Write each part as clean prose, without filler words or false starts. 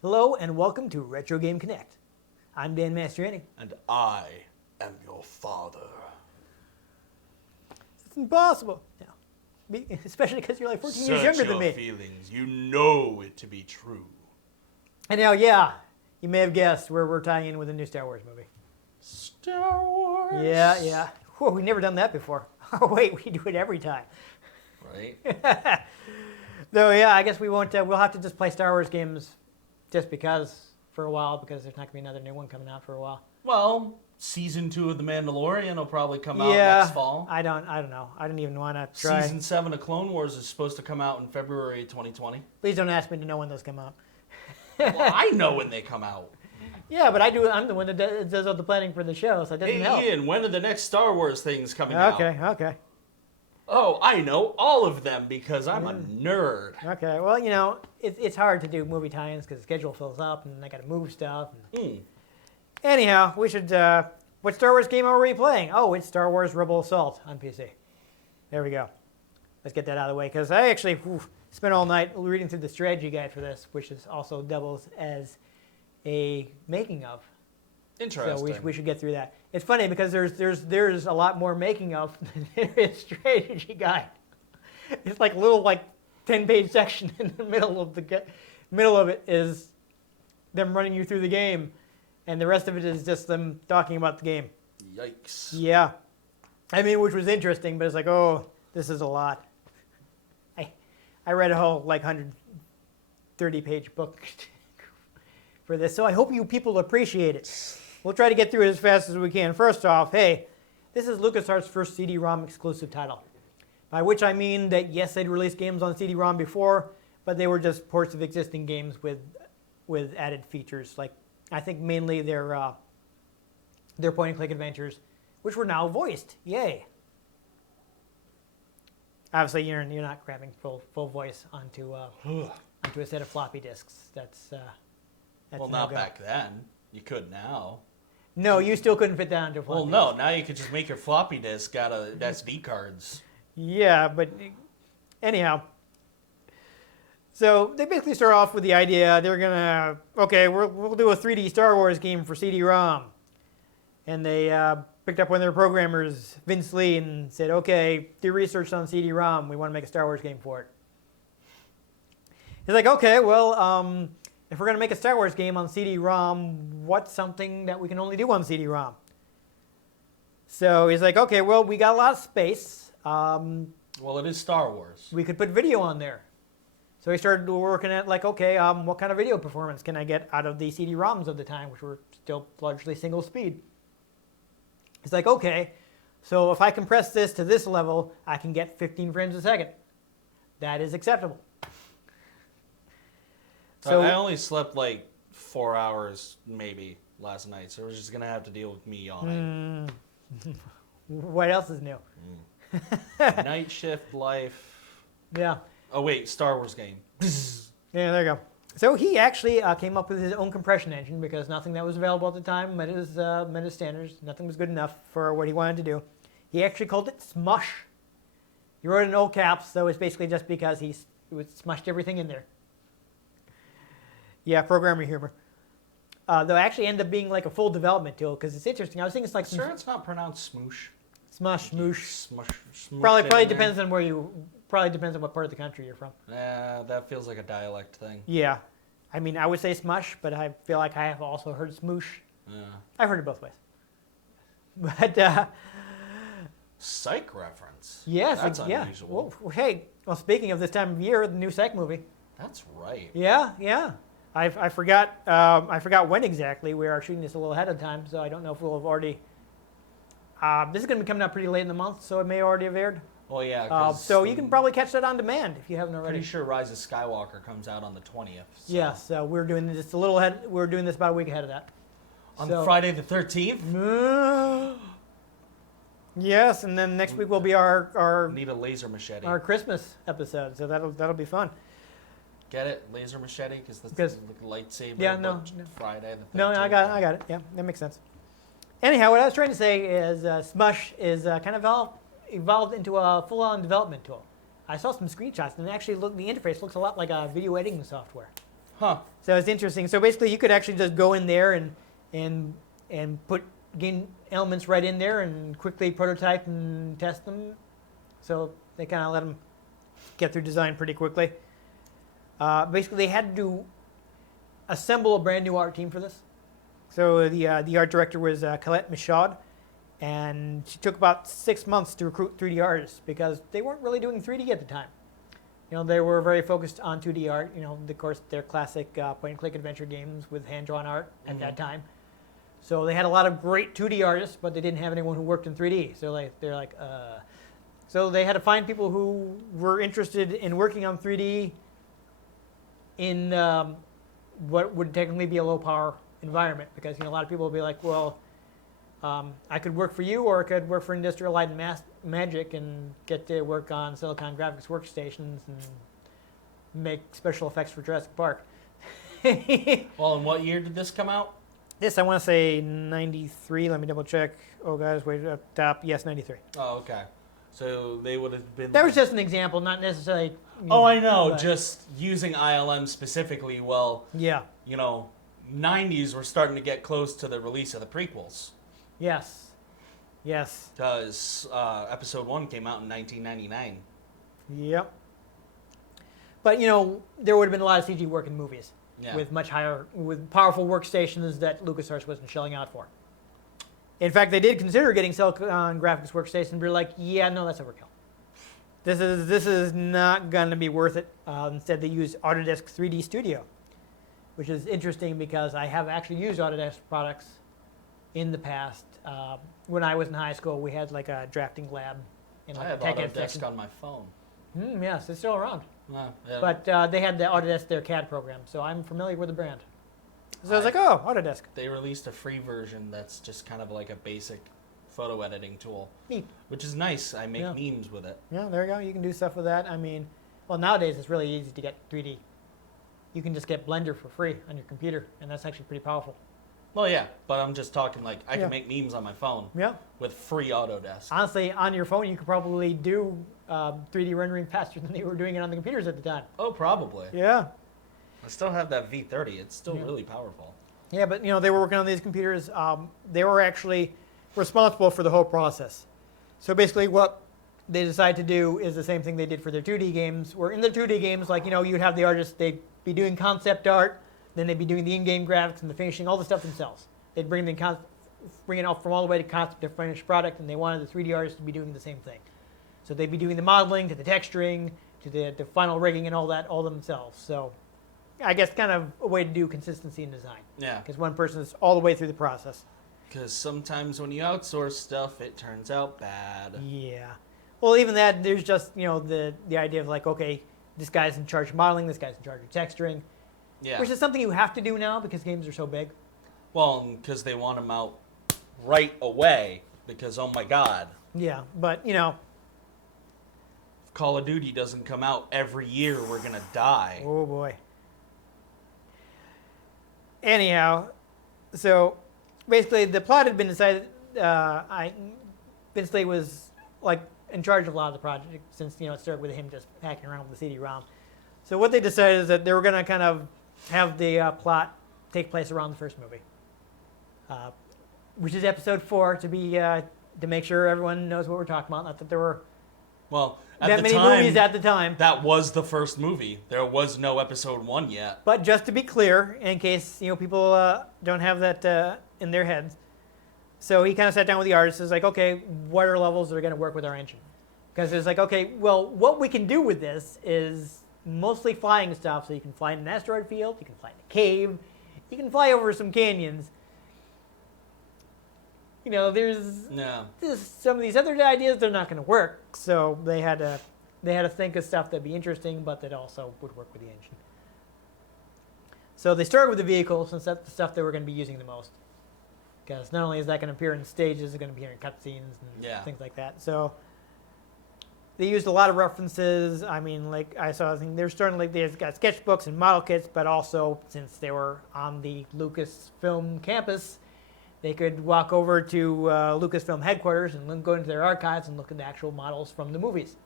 Hello and welcome to Retro Game Connect. I'm Dan Mastriani. And I am your father. It's impossible. No. Especially because you're like 14 years younger than me. Search your feelings. You know it to be true. And now, yeah, you may have guessed where we're tying in with a new Star Wars movie. Star Wars? Yeah. Whoa, we've never done that before. Oh, wait, we do it every time. Right? Though, yeah, I guess we won't. We'll have to just play Star Wars games just because for a while, because there's not going to be another new one coming out for a while. Well, season 2 of The Mandalorian will probably come out next fall. I don't know. I don't even want to try. Season 7 of Clone Wars is supposed to come out in February 2020. Please don't ask me to know when those come out. Well, I know when they come out. Yeah, but I'm the one that does all the planning for the show, so it doesn't help. Hey, Ian, when are the next Star Wars things coming out? Okay. Oh, I know all of them because I'm a nerd. Okay, well, you know, it's hard to do movie tie-ins because the schedule fills up and I got to move stuff. Anyhow, we should, what Star Wars game are we playing? Oh, it's Star Wars Rebel Assault on PC. There we go. Let's get that out of the way because I actually spent all night reading through the strategy guide for this, which is also doubles as a making of. Interesting. So we should get through that. It's funny because there's a lot more making of than there is strategy guide. It's like a little 10-page section in the middle of it is them running you through the game, and the rest of it is just them talking about the game. Yikes. Yeah, I mean, which was interesting, but it's like, oh, this is a lot. I read a whole 130-page book for this, so I hope you people appreciate it. We'll try to get through it as fast as we can. First off, hey, this is LucasArts' first CD-ROM exclusive title, by which I mean that, yes, they'd released games on CD-ROM before, but they were just ports of existing games with added features, like I think mainly their point-and-click adventures, which were now voiced. Yay! Obviously, you're not grabbing full voice onto a set of floppy disks. That's well, not back then. You could now. No, you still couldn't fit that onto a floppy disk. Well, no, now you could just make your floppy disk out of SD cards. Yeah, but anyhow. So they basically start off with the idea they're gonna, we'll do a 3D Star Wars game for CD-ROM. And they picked up one of their programmers, Vince Lee, and said, okay, do research on CD-ROM. We want to make a Star Wars game for it. He's like, okay, well, if we're going to make a Star Wars game on CD-ROM, what's something that we can only do on CD-ROM? So he's like, okay, well, we got a lot of space. Well, it is Star Wars. We could put video on there. So he started working at what kind of video performance can I get out of the CD-ROMs of the time, which were still largely single speed. He's like, okay, so if I compress this to this level, I can get 15 frames a second. That is acceptable. So I only slept 4 hours maybe last night, so we're just going to have to deal with me yawning. What else is new? Night shift life. Yeah. Oh, wait, Star Wars game. Yeah, there you go. So he actually came up with his own compression engine because nothing that was available at the time met his standards. Nothing was good enough for what he wanted to do. He actually called it Smush. He wrote it in all caps, so it's basically just because he smushed everything in there. Yeah, programmer humor. Though it actually ended up being a full development tool because it's interesting. I was thinking it's sure it's not pronounced smoosh. Smush, smoosh. Smush probably depends on what part of the country you're from. Yeah, that feels like a dialect thing. Yeah. I mean, I would say smush, but I feel like I have also heard smoosh. Yeah. I've heard it both ways. But, Psych reference. Yes. That's unusual. Well, hey, speaking of this time of year, the new Psych movie. That's right. Yeah. I forgot when exactly. We are shooting this a little ahead of time, so I don't know if we'll have already... this is going to be coming out pretty late in the month, so it may already have aired. Well, yeah. So you can probably catch that on demand if you haven't already. Pretty sure Rise of Skywalker comes out on the 20th. So. Yeah, so we're doing this a little ahead. We're doing this about a week ahead of that. On Friday the 13th? Yes, and then next week will be our need a laser machete. Our Christmas episode, so that'll be fun. Get it? Laser machete? Because the lightsaber. Yeah, no. Friday the 13th. No, I got it. Yeah, that makes sense. Anyhow, what I was trying to say is Smush is kind of all evolved into a full-on development tool. I saw some screenshots, and actually the interface looks a lot like a video editing software. Huh. So it's interesting. So basically, you could actually just go in there and put game elements right in there and quickly prototype and test them. So they kind of let them get through design pretty quickly. Basically, they had to assemble a brand new art team for this. So the art director was Colette Michaud, and she took about 6 months to recruit 3D artists because they weren't really doing 3D at the time. They were very focused on 2D art. Of course, their classic point-and-click adventure games with hand-drawn art at that time. So they had a lot of great 2D artists, but they didn't have anyone who worked in 3D. So they're like. So they had to find people who were interested in working on 3D in what would technically be a low-power environment, because a lot of people will be like, well, I could work for you, or I could work for Industrial Light and Magic and get to work on Silicon Graphics workstations and make special effects for Jurassic Park. Well, in what year did this come out? This, I want to say 93. Let me double check. Oh, guys, wait up top. Yes, 93. Oh, okay. So they would have been... That was just an example, not necessarily... Oh, I know. Just using ILM specifically, well, Yeah. 90s were starting to get close to the release of the prequels. Yes. Yes. Because Episode 1 came out in 1999. Yep. But, there would have been a lot of CG work in movies. Yeah. With powerful workstations that LucasArts wasn't shelling out for. In fact, they did consider getting Silicon Graphics workstation, but they're like, yeah, no, that's overkill. This is not going to be worth it. Instead, they used Autodesk 3D Studio, which is interesting because I have actually used Autodesk products in the past. When I was in high school, we had like a drafting lab in I have the tech ed Autodesk section. on my phone. Yes, it's still around. Yeah. But they had the Autodesk, their CAD program, so I'm familiar with the brand. So I was like, oh, Autodesk. They released a free version that's just kind of like a basic photo editing tool. Neat. Which is nice. I make memes with it. Yeah, there you go. You can do stuff with that. Well, nowadays it's really easy to get 3D. You can just get Blender for free on your computer, and that's actually pretty powerful. Well, yeah, but I'm just talking like I can make memes on my phone with free Autodesk. Honestly, on your phone, you could probably do 3D rendering faster than they were doing it on the computers at the time. Oh, probably. Yeah. I still have that V30. It's still really powerful. Yeah, but they were working on these computers. They were actually responsible for the whole process. So basically, what they decided to do is the same thing they did for their 2D games. Where in the 2D games, like you'd have the artists, they'd be doing concept art, then they'd be doing the in-game graphics and the finishing, all the stuff themselves. They'd bring it up from all the way to concept to finished product, and they wanted the 3D artists to be doing the same thing. So they'd be doing the modeling, to the texturing, to the final rigging and all that, all themselves. So I guess kind of a way to do consistency in design. Yeah. Because one person is all the way through the process. Because sometimes when you outsource stuff, it turns out bad. Yeah. Well, even that, there's just, the idea of like, okay, this guy's in charge of modeling, this guy's in charge of texturing. Yeah. Which is something you have to do now because games are so big. Well, because they want them out right away. Because, oh my God. Yeah, but, If Call of Duty doesn't come out every year, we're going to die. Oh, boy. Anyhow, so basically the plot had been decided. Vince Lee was like in charge of a lot of the project since it started with him just hacking around with the CD-ROM. So what they decided is that they were going to kind of have the plot take place around the first movie, which is Episode 4, to make sure everyone knows what we're talking about. Not that there were that many movies at the time. That was the first movie. There was no Episode 1 yet. But just to be clear, in case people don't have that in their heads, so he kind of sat down with the artists. Is like, okay, what are levels that are going to work with our engine? Because it's like, okay, well, what we can do with this is mostly flying stuff. So you can fly in an asteroid field, you can fly in a cave, you can fly over some canyons. There's some of these other ideas that are not going to work. So they had to think of stuff that'd be interesting, but that also would work with the engine. So they started with the vehicle, since that's the stuff they were going to be using the most. Because not only is that going to appear in stages, it's going to appear in cutscenes and things like that. So they used a lot of references. Like I saw, they're starting they've got sketchbooks and model kits, but also since they were on the Lucasfilm campus, They could walk over to Lucasfilm headquarters and go into their archives and look at the actual models from the movies.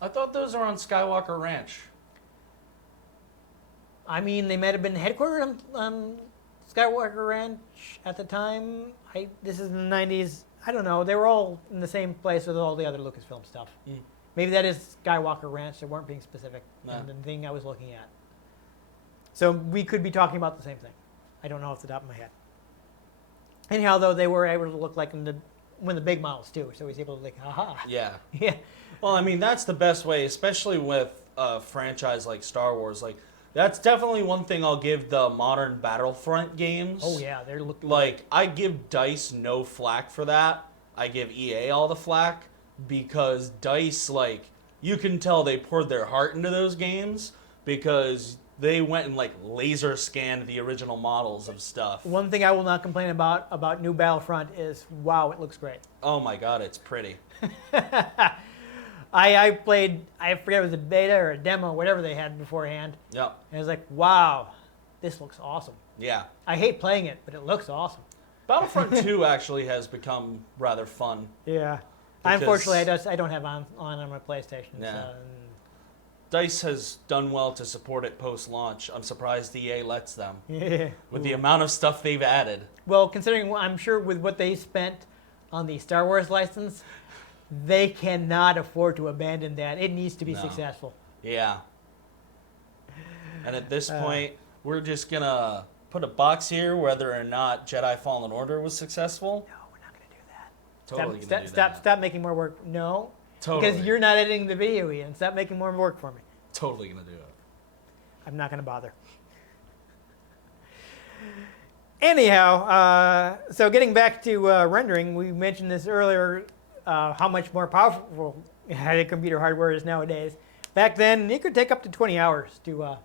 I thought those were on Skywalker Ranch. I mean, they might have been headquartered on Skywalker Ranch at the time. This is in the 90s. I don't know. They were all in the same place with all the other Lucasfilm stuff. Mm. Maybe that is Skywalker Ranch. They weren't being specific Nah. in the thing I was looking at. So we could be talking about the same thing. I don't know off the top of my head. Anyhow, though, they were able to look like one of the big models, too. So he's able to like, aha. Yeah. Yeah. Well, I mean, that's the best way, especially with a franchise like Star Wars. Like, that's definitely one thing I'll give the modern Battlefront games. Oh, yeah. They're looking Like, I give DICE no flack for that. I give EA all the flack because DICE, like, you can tell they poured their heart into those games because they went and, like, laser scanned the original models of stuff. One thing I will not complain about new Battlefront is, wow, it looks great. Oh my god, it's pretty. I played, I forget if it was a beta or a demo, whatever they had beforehand. Yep. And I was like, wow, this looks awesome. Yeah. I hate playing it, but it looks awesome. Battlefront 2 actually has become rather fun. Yeah. Because- Unfortunately, I don't have on my PlayStation. Yeah. So, DICE has done well to support it post-launch. I'm surprised EA lets them. yeah. With the amount of stuff they've added. Well, considering I'm sure with what they spent on the Star Wars license, they cannot afford to abandon that. It needs to be No. successful. Yeah. And at this point, we're just going to put a box here whether or not Jedi Fallen Order was successful. No, we're not going to do that. Totally going to do that. Stop making more work. No. Totally. Because you're not editing the video, Ian. Stop making more work for me. Totally going to do it. I'm not going to bother. Anyhow, so getting back to rendering, we mentioned this earlier, how much more powerful computer hardware is nowadays. Back then, it could take up to 20 hours to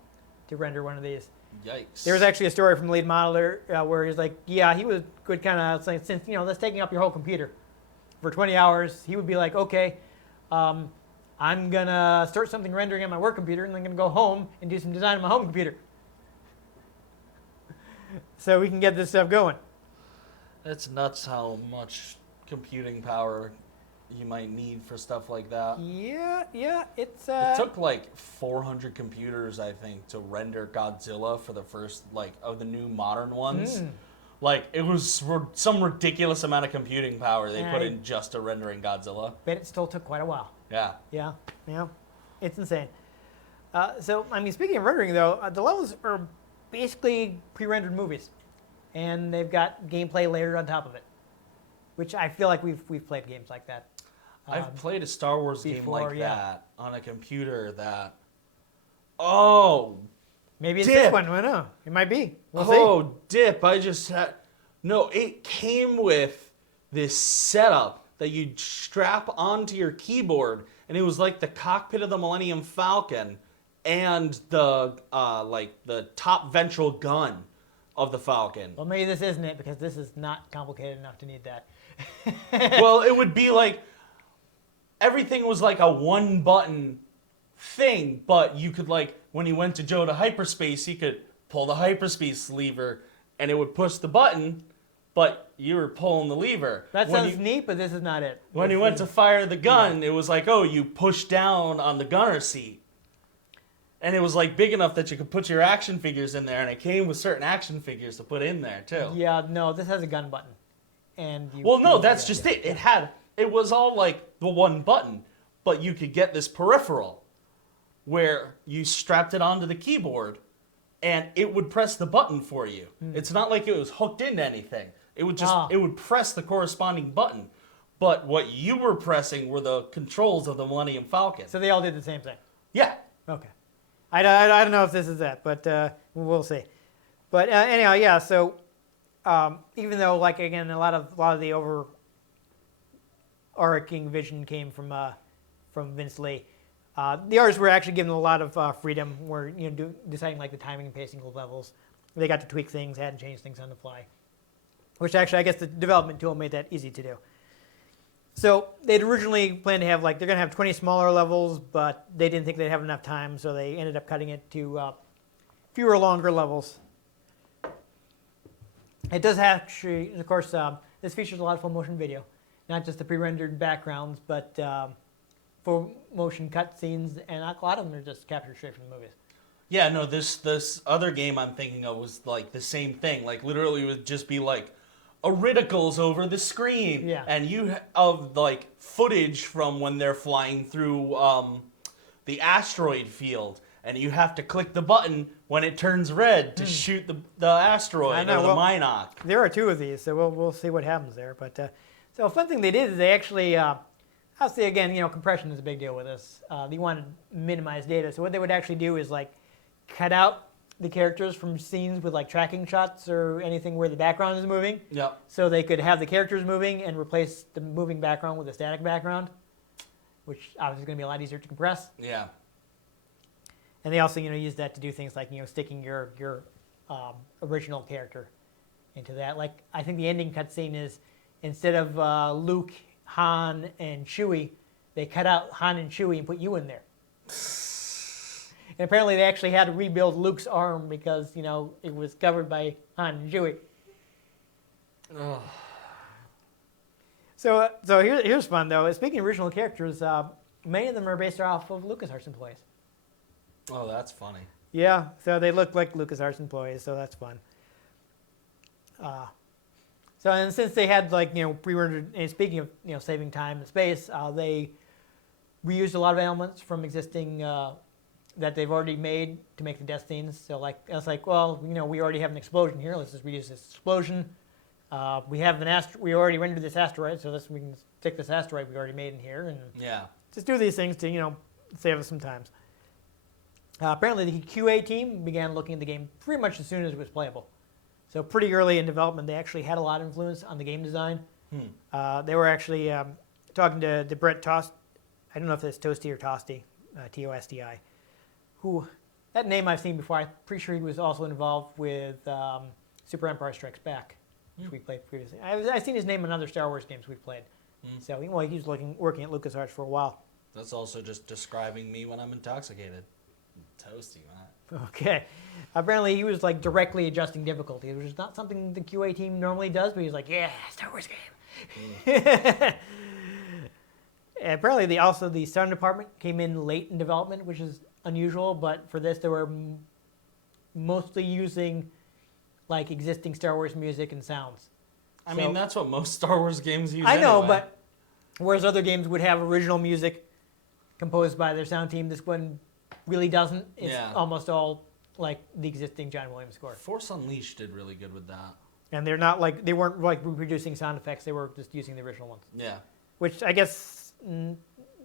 render one of these. Yikes. There was actually a story from the lead modeler where he's like, yeah, he would kind of say, since, that's taking up your whole computer for 20 hours, he would be like, okay, I'm going to start something rendering on my work computer, and I'm going to go home and do some design on my home computer. So we can get this stuff going. It's nuts how much computing power you might need for stuff like that. Yeah, it's... It took like 400 computers, I think, to render Godzilla for the first, like, of the new modern ones. Like, it was some ridiculous amount of computing power they put in just to rendering Godzilla. But it still took quite a while. Yeah. Yeah, it's insane. So, I mean, speaking of rendering, though, the levels are basically pre-rendered movies. And they've got gameplay layered on top of it. Which I feel like we've played games like that. I've played a Star Wars game before, like yeah. that on a computer that... Oh, Maybe it's dip. this one. I don't know. It might be. We'll see. Dip. I just had... No, it came with this setup that you'd strap onto your keyboard, and it was like the cockpit of the Millennium Falcon and the the top ventral gun of the Falcon. Well, maybe this isn't it, because this is not complicated enough to need that. Well, it would be like... Everything was like a one-button thing, but you could, like, when you went to Joe to hyperspace, you could pull the hyperspace lever, and it would push the button, but you were pulling the lever. That sounds neat, but this is not it. When you went to fire the gun, it was like, oh, you push down on the gunner seat. And it was, like, big enough that you could put your action figures in there, and it came with certain action figures to put in there, too. Yeah, no, this has a gun button. Well, no, that's just it. It was all like the one button, but you could get this peripheral where you strapped it onto the keyboard and it would press the button for you. It's not like it was hooked into anything. It would just it would press the corresponding button. But what you were pressing were the controls of the Millennium Falcon. So they all did the same thing. Yeah. Okay. I don't know if this is that, but we'll see. But anyhow, yeah. So even though, like, again, a lot of the overarching vision came from Vince Lee, the artists were actually given a lot of freedom. Were deciding like the timing and pacing of levels. They got to tweak things, add and change things on the fly, which actually I guess the development tool made that easy to do. So they'd originally planned to have they're going to have 20 smaller levels, but they didn't think they'd have enough time, so they ended up cutting it to fewer, longer levels. It does actually, of course, this features a lot of full motion video, not just the pre-rendered backgrounds, but full motion cutscenes, and a lot of them are just captured straight from the movies. Yeah, no, this other game I'm thinking of was like the same thing. Like literally, it would just be like articles over the screen, Yeah. and of like footage from when they're flying through the asteroid field, and you have to click the button when it turns red to shoot the asteroid I know, or the well, Minoc. There are two of these, so we'll see what happens there. But so a fun thing they did is they actually, obviously again, compression is a big deal with this. They want to minimize data, so what they would actually do is like cut out the characters from scenes with like tracking shots or anything where the background is moving. Yep. So they could have the characters moving and replace the moving background with a static background, which obviously is going to be a lot easier to compress. Yeah. And they also, use that to do things like, sticking your original character into that. Like, I think the ending cutscene is instead of Luke, Han, and Chewie, they cut out Han and Chewie and put you in there. And apparently they actually had to rebuild Luke's arm because, it was covered by Han and Chewie. Ugh. So here's fun, though. Speaking of original characters, many of them are based off of LucasArts employees. Oh, that's funny. Yeah, so they look like LucasArts employees, so that's fun. And since they had pre-rendered, and speaking of saving time and space, they reused a lot of elements from existing that they've already made to make the death scenes. So we already have an explosion here. Let's just reuse this explosion. We already rendered this asteroid, so we can take this asteroid we already made in here and just do these things to save us some time. Apparently, the QA team began looking at the game pretty much as soon as it was playable. So pretty early in development, they actually had a lot of influence on the game design. They were actually talking to Brett Tost. I don't know if it's Toasty or Tosty, Tosti, who, that name I've seen before. I'm pretty sure he was also involved with Super Empire Strikes Back, which we played previously. I've seen his name in other Star Wars games we've played. So he was working at LucasArts for a while. That's also just describing me when I'm intoxicated. Toasty, man. Okay. Apparently, he was directly adjusting difficulty, which is not something the QA team normally does, but he's like, yeah, Star Wars game. And apparently, the sound department came in late in development, which is unusual, but for this, they were mostly using existing Star Wars music and sounds. I mean, that's what most Star Wars games use. I know, anyway. but whereas other games would have original music composed by their sound team, this one really doesn't. It's almost all the existing John Williams score. Force Unleashed did really good with that. And they're not they weren't reproducing sound effects. They were just using the original ones. Yeah. Which I guess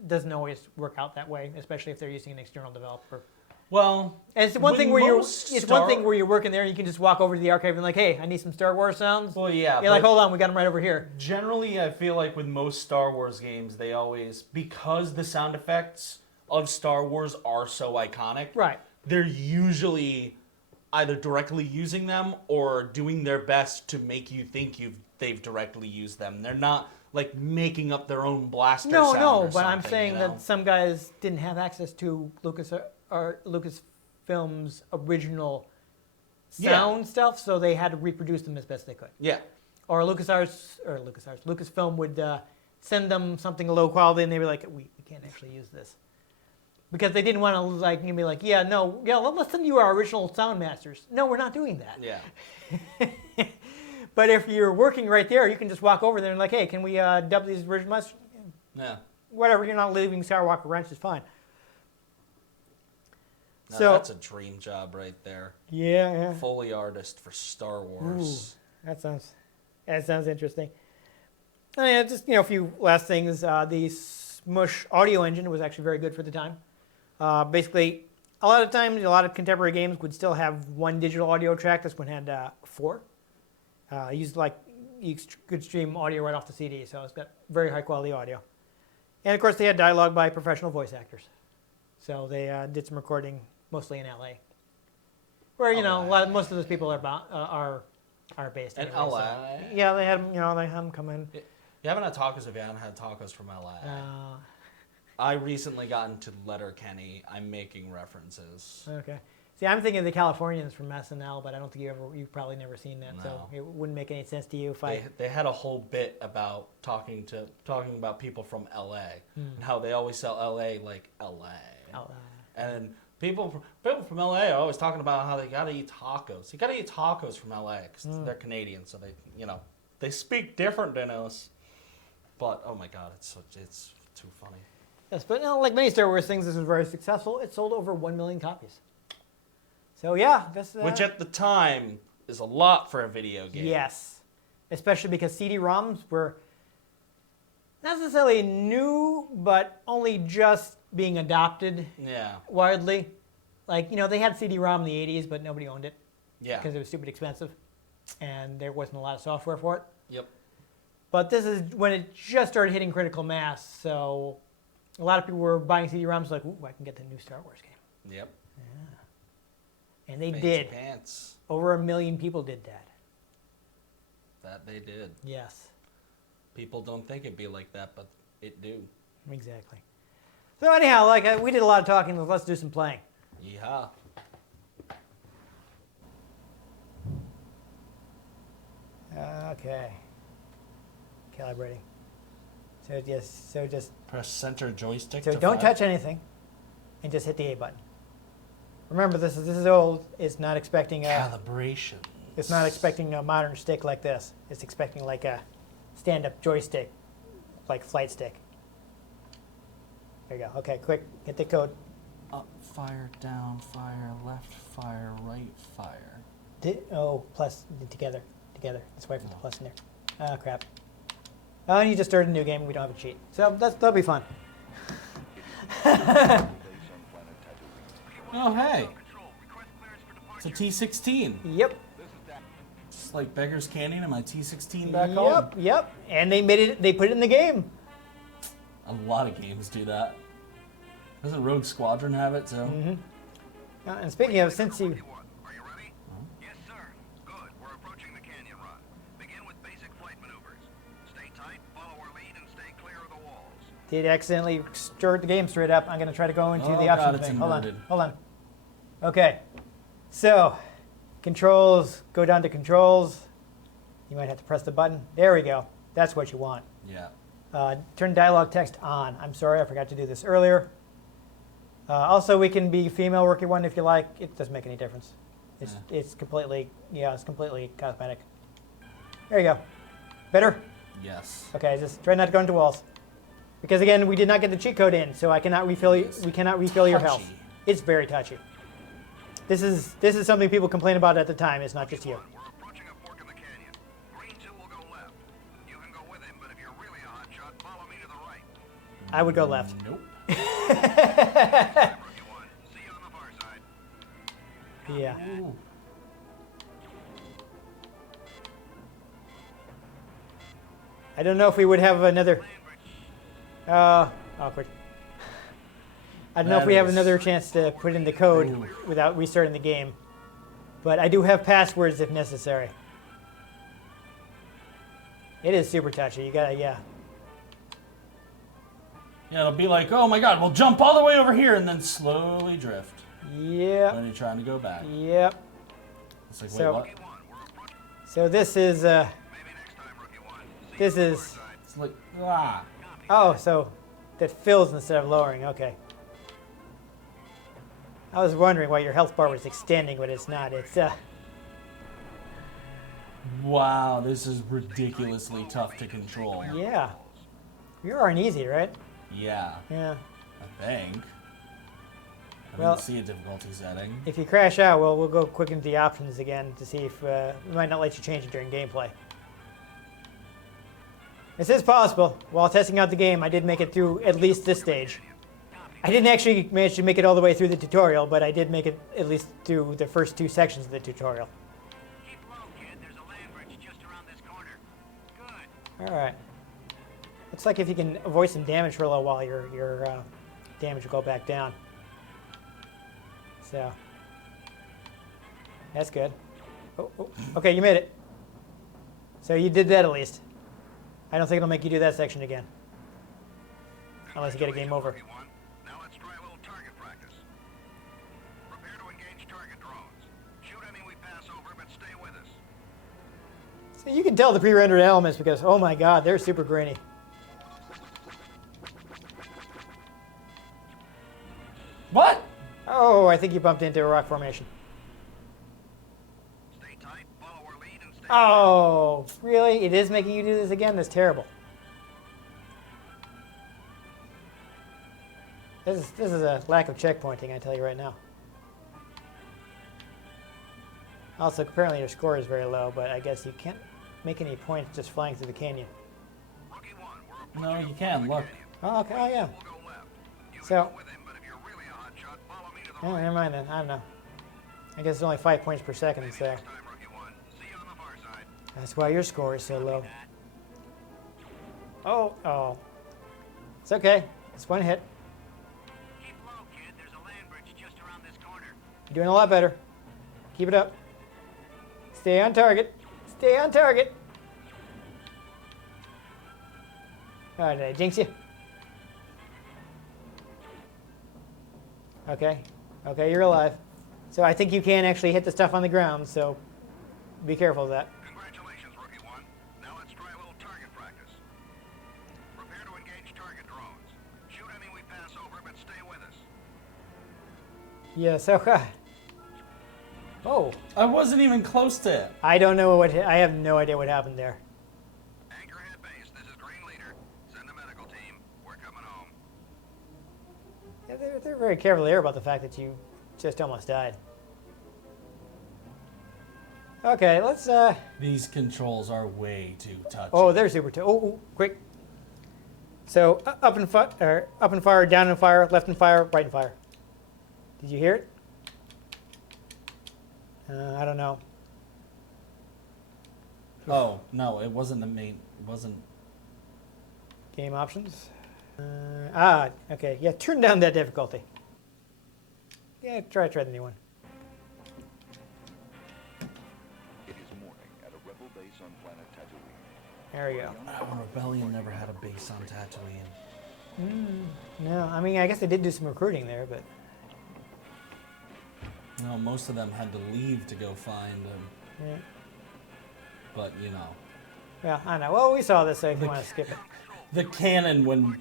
doesn't always work out that way, especially if they're using an external developer. Well, and it's one thing where you're working there and you can just walk over to the archive and hey, I need some Star Wars sounds. Well, yeah. You're hold on, we got them right over here. Generally, I feel like with most Star Wars games, they always, because the sound effects of Star Wars are so iconic, right? They're usually either directly using them or doing their best to make you think they've directly used them. They're not making up their own blaster sound. No, but I'm saying that some guys didn't have access to Lucasfilm's original sound stuff, so they had to reproduce them as best they could. Yeah. Or Lucasfilm would send them something low quality, and they were like, we can't actually use this. Because they didn't want to let's send you our original sound masters. No, we're not doing that. Yeah. But if you're working right there, you can just walk over there and hey, can we dub these original masters? Yeah. Whatever, you're not leaving Skywalker Ranch, is fine. Now, that's a dream job right there. Yeah. Foley artist for Star Wars. Ooh, that sounds interesting. Just a few last things. The Smush audio engine was actually very good for the time. Basically, a lot of times, a lot of contemporary games would still have one digital audio track. This one had 4. You could stream audio right off the CD, so it's got very high quality audio. And of course, they had dialogue by professional voice actors. So they did some recording mostly in LA, where most of those people are based in LA. LA. So, yeah, they had them come in. You haven't had tacos if you haven't had tacos from LA. I recently got into Letterkenny. I'm making references. Okay. See, I'm thinking of the Californians from SNL, but I don't think you've probably never seen that, so No. it wouldn't make any sense to you if They had a whole bit about talking about people from LA and how they always sell LA like LA. And people from LA are always talking about how they gotta eat tacos. You gotta eat tacos from LA because they're Canadian, so they speak different than us. But oh my God, it's too funny. Yes, but like many Star Wars things, this was very successful. It sold over 1 million copies. So yeah, this Which at the time is a lot for a video game. Yes, especially because CD-ROMs were not necessarily new, but only just being adopted widely. Like, they had CD-ROM in the 80s, but nobody owned it because it was stupid expensive, and there wasn't a lot of software for it. Yep. But this is when it just started hitting critical mass, so a lot of people were buying CD-ROMs like, ooh, I can get the new Star Wars game. Yep. And they Fancy did. Pants. Over 1 million people did that. That they did. Yes. People don't think it'd be like that, but it do. Exactly. So anyhow, we did a lot of talking. Let's do some playing. Yeehaw. Okay. Calibrating. So just Press center joystick. so to don't 5. touch anything, and just hit the A button. Remember, this is old. It's not expecting Calibration. It's not expecting a modern stick like this. It's expecting like a stand-up joystick, like flight stick. There you go. Okay, quick, hit the code. Up, fire, down, fire, left, fire, right, fire. Plus together. That's why I put the plus in there. Oh crap. Oh, and you just started a new game. We don't have a cheat, so that'll be fun. Oh hey, it's a T16. Yep. Just like Beggar's Canyon and my T16 back home. Yep. And they made it. They put it in the game. A lot of games do that. Doesn't Rogue Squadron have it too? Mm-hmm. And speaking of, since you. Are you ready? Yes, sir. Good. We're approaching the canyon run. Begin with basic flight maneuvers. Stay tight, follow our lead, and stay clear of the walls. Did accidentally start the game straight up. I'm going to try to go into the God, options it's thing. inverted. Hold on. Okay. So, controls, go down to controls. You might have to press the button. There we go. That's what you want. Yeah. Turn dialogue text on. I'm sorry, I forgot to do this earlier. Also, we can be female rookie one if you like. It doesn't make any difference. It's completely cosmetic. There you go. Better? Yes. Okay, just try not to go into walls. Because again, we did not get the cheat code in, so I cannot refill. We cannot refill your health. Touchy. It's very touchy. This is something people complain about at the time. It's not just you. We're approaching a fork in the canyon. Green 2 will go left. You can go with him, but if you're really a hot shot, follow me to the right. I would go left. Nope. Rookie 1. See you on the far side. Yeah. Ooh. I don't know if we would have another. Awkward. I don't know if we have another chance to put in the code without restarting the game, but I do have passwords if necessary. It is super touchy. You gotta, Yeah, it'll be like, oh my God, we'll jump all the way over here and then slowly drift. Yep. When you're trying to go back. Yep. It's like, wait, So- what? So this is Maybe next time, Rookie 1. See this you on the is. far side. It's like, ah. Oh, so that fills instead of lowering. Okay. I was wondering why your health bar was extending, but it's not. It's Wow, this is ridiculously tough to control. yeah. You aren't easy, right? Yeah, Yeah. I think. I Well- didn't see a difficulty setting. If you crash out, we'll go quick into the options again to see if we might not let you change it during gameplay. This is possible. While testing out the game, I did make it through at least this stage. I didn't actually manage to make it all the way through the tutorial, but I did make it at least through the first 2 sections of the tutorial. Keep low, kid. There's a land bridge just around this corner. Good. All right. Looks like if you can avoid some damage for a little while, your damage will go back down. So that's good. Oh, okay, you made it. So you did that at least. I don't think it'll make you do that section again, unless you get a game over. Rookie 1. Now let's try a little target practice. Prepare to engage target You can tell the pre-rendered elements because, oh my god, they're super grainy. What? Oh, I think you bumped into a rock formation. Stay tight, follow our lead, and stay Oh, really? It is making you do this again? That's terrible. This is a lack of checkpointing, I tell you right now. Also, apparently your score is very low, but I guess you can't make any points just flying through the canyon. Rookie 1, we're No, approaching you a can. fork Look. in the canyon. Oh, okay. Oh, yeah. We'll go left. You So- can go with him, but if you're really a hot shot, follow me to the Oh, right. never mind then. I don't know. I guess it's only 5 points per second, Maybe so next time, Rookie 1. See you on the far side. that's why your score is so low. Oh. It's okay. It's one hit. Keep low, kid. There's a land bridge just around this corner. You're doing a lot better. Keep it up. Stay on target. Stay on target. Oh, did I jinx you? Okay. Okay, you're alive. So I think you can actually hit the stuff on the ground, so be careful of that. Congratulations, Rookie 1. Now let's try a little target practice. Prepare to engage target drones. Shoot any we pass over, but stay with us. Yeah, so... oh, I wasn't even close to it. I don't know what... I have no idea what happened there. Anchorhead base, this is Green Leader. Send the medical team. We're coming home. Yeah, they're very careful there about the fact that you just almost died. Okay, let's... These controls are way too touchy. oh, they're super... oh, quick. So, up and fire, down and fire, left and fire, right and fire. Did you hear it? I don't know. Oh, no, it wasn't the main. It wasn't. Game options. Okay. Yeah, turn down that difficulty. Yeah, try the new one. It is morning at a rebel base on planet Tatooine. There we go. Oh, Rebellion never had a base on Tatooine. No, I mean, I guess they did do some recruiting there, but... No, most of them had to leave to go find them. yeah. But, you know. Well, I don't know. Well, we saw this, so if you want to skip it. The canon when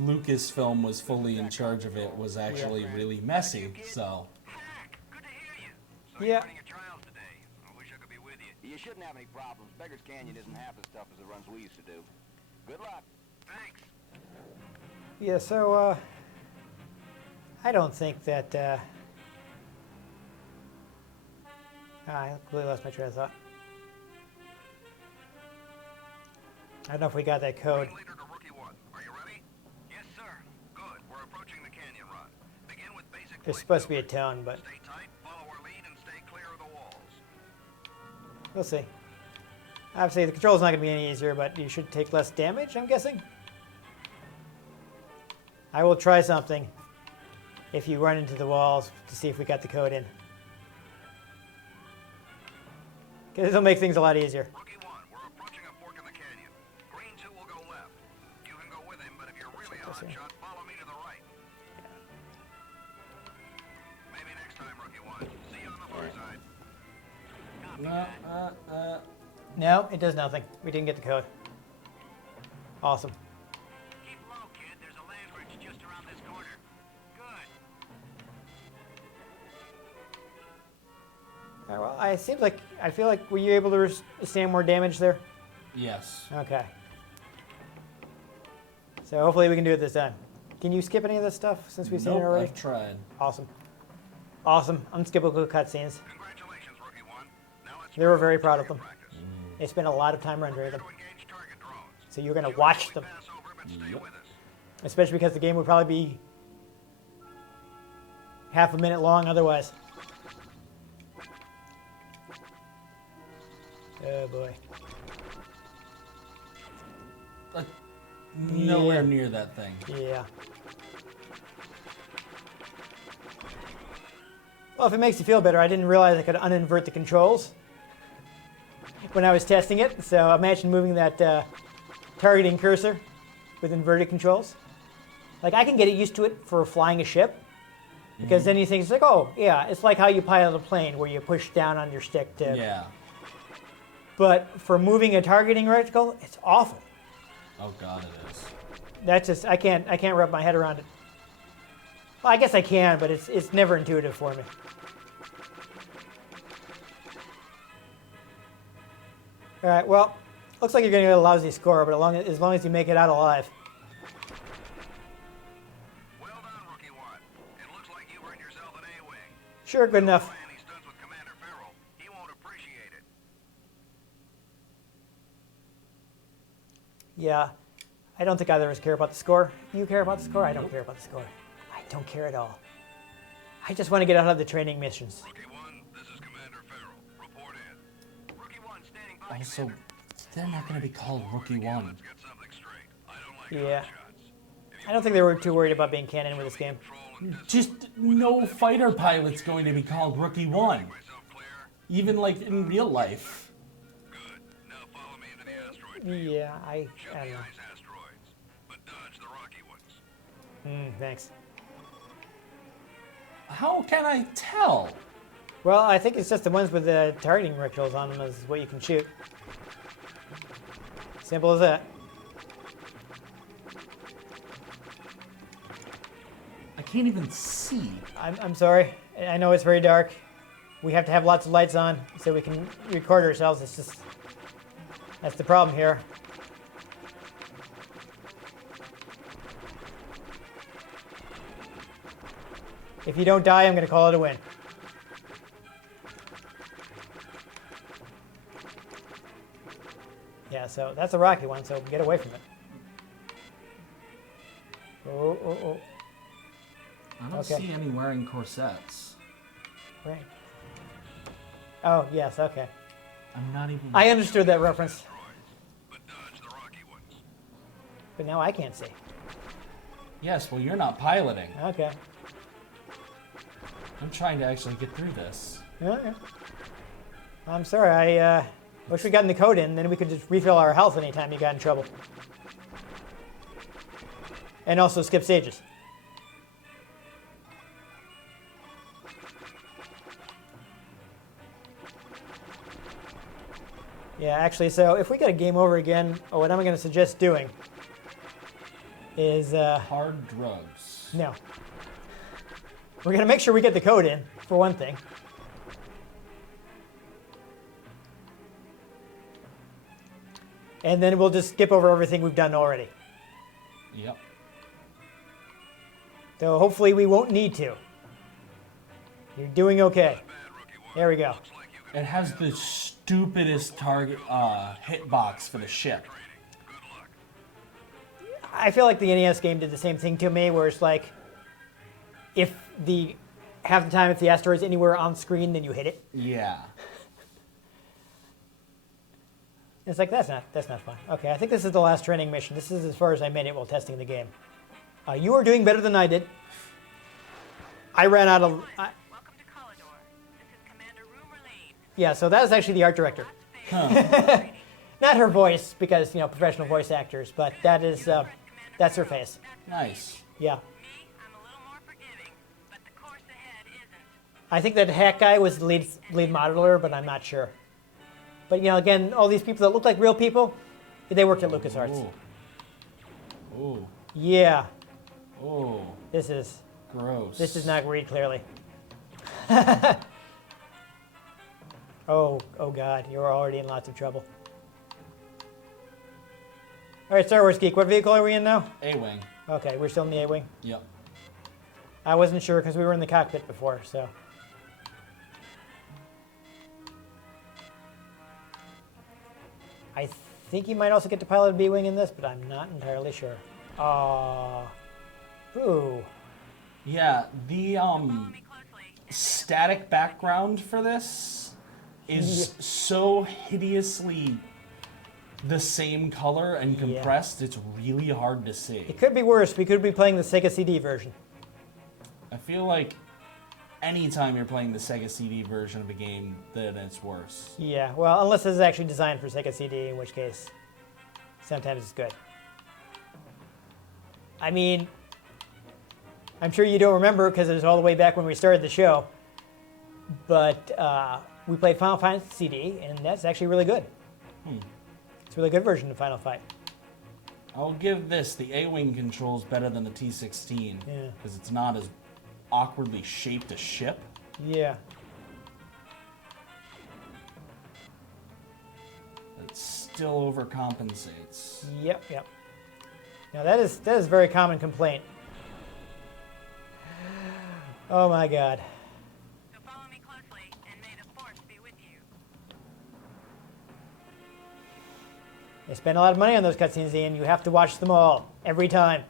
Lucasfilm was fully in charge of it was actually really messy, so. Hack, good to hear you. So Yeah. you're running your trials today. I wish I could be with you. You shouldn't have any problems. Beggar's Canyon isn't half as tough as the runs we used to do. Good luck. Thanks. Yeah, so, I don't think that, I completely lost my train of thought. I don't know if we got that code. Green Leader to Rookie 1. Are you ready? Yes, sir. Good. We're approaching the canyon run. Begin with basic There's flight supposed to be a maneuvers. tone, but Stay tight, follow our lead, and stay clear of the walls. we'll see. Obviously, the control's not going to be any easier, but you should take less damage, I'm guessing. I will try something if you run into the walls to see if we got the code in. Because it'll make things a lot easier. Rookie 1, we're approaching a fork in the canyon. Green 2 will go left. You can go with him, but if you're really a hot shot, follow me to the right. Maybe next time, Rookie 1. See you on the far side. No, it does nothing. We didn't get the code. Awesome. Keep low, kid. There's a land bridge just around this corner. Good. All right, well, I feel like were you able to withstand more damage there? Yes. Okay. So hopefully we can do it this time. Can you skip any of this stuff since we've seen it Nope, already? I've tried. Awesome. Awesome. Unskippable cutscenes. Congratulations, Rookie 1. Now let's They were very proud of them. practice. They spent a lot of time rendering them. To engage target drones. So you're going to watch them. Pass over, but stay with us. Especially because the game would probably be half a minute long otherwise. Oh boy. Nowhere Yeah. near that thing. Yeah. Well, if it makes you feel better, I didn't realize I could uninvert the controls when I was testing it. So imagine moving that targeting cursor with inverted controls. Like, I can get used to it for flying a ship. Because then you think, it's like, oh, yeah, it's like how you pilot a plane where you push down on your stick to... Yeah. But for moving a targeting reticle, it's awful. Oh god, it is. That's just I can't wrap my head around it. Well, I guess I can, but it's never intuitive for me. All right, well, looks like you're going to get a lousy score, but as long as you make it out alive. Well done, Rookie 1. It looks like you earned yourself an A-wing. Sure, good enough. Plan these stunts with Commander Farrell. He won't appreciate it. Yeah, I don't think either of us care about the score. You care about the score? I don't care about the score. I don't care at all. I just want to get out of the training missions. Rookie 1, this is Commander Farrell. Report in. Rookie 1 standing by. Also, they're not going to be called Rookie 1. Let's get something straight. I don't like Yeah. shots. I don't think they were too worried about being canon with this game. Just no fighter pilot's going to be called Rookie 1. Myself clear? Even like in real life. Good. Now follow me into the asteroid field. Yeah, I Show don't the know. ice asteroids, but dodge the rocky ones. Thanks. How can I tell? Well, I think it's just the ones with the targeting reticles on them is what you can shoot. Simple as that. I can't even see. I'm sorry. I know it's very dark. We have to have lots of lights on so we can record ourselves. It's just that's the problem here. If you don't die, I'm going to call it a win. Yeah, so that's a rocky one, so get away from it. Oh, oh, oh. I don't Okay. see any wearing corsets. Right. Oh, yes, okay. I'm not even. I understood that reference, But dodge the rocky ones. but now I can't see. Yes, well, you're not piloting. Okay. I'm trying to actually get through this. Okay. I'm sorry, I wish we gotten the code in, then we could just refill our health anytime you got in trouble. And also skip stages. Yeah, actually, so if we get a game over again, what I'm going to suggest doing is, Hard drugs. no. We're going to make sure we get the code in, for one thing. And then we'll just skip over everything we've done already. Yep. So hopefully we won't need to. You're doing okay. There we go. It has the stupidest target hitbox for the ship. I feel like the NES game did the same thing to me, where it's like, if half the time if the asteroid's anywhere on screen, then you hit it. Yeah. It's like that's not fun. Okay, I think this is the last training mission. This is as far as I made it while testing the game. You are doing better than I did. I ran out of. Welcome to Collidor. This is Commander Rumor Lane. Yeah, so that was actually the art director. Huh. Not her voice, because professional voice actors, but that's her face. Nice. Yeah. Me, I'm a little more forgiving, but the course ahead isn't. I think that hack guy was the lead modeler, but I'm not sure. But again, all these people that look like real people, they worked at LucasArts. Ooh. Ooh. Yeah, Ooh. this is Gross. not read clearly. oh God, you're already in lots of trouble. All right, Star Wars Geek, what vehicle are we in now? A-wing. Okay, we're still in the A-wing. Yep. I wasn't sure because we were in the cockpit before, so. I think you might also get to pilot a B-wing in this, but I'm not entirely sure. Ooh. Yeah, the Follow me closely. static background for this is so hideously the same color and compressed, it's really hard to see. It could be worse. We could be playing the Sega CD version. I feel like anytime you're playing the Sega CD version of a game, then it's worse. Yeah, well, unless this is actually designed for Sega CD, in which case sometimes it's good. I mean, I'm sure you don't remember because it was all the way back when we started the show, but we played Final Fantasy CD, and that's actually really good. It's a really good version of Final Fight. I'll give this the A-Wing controls better than the T-16. Yeah. Because it's not as awkwardly shaped a ship. Yeah. It still overcompensates. Yep, yep. Now that is a very common complaint. Oh my God. So follow me closely, and may the force be with you. They spend a lot of money on those cutscenes, Ian. You have to watch them all every time.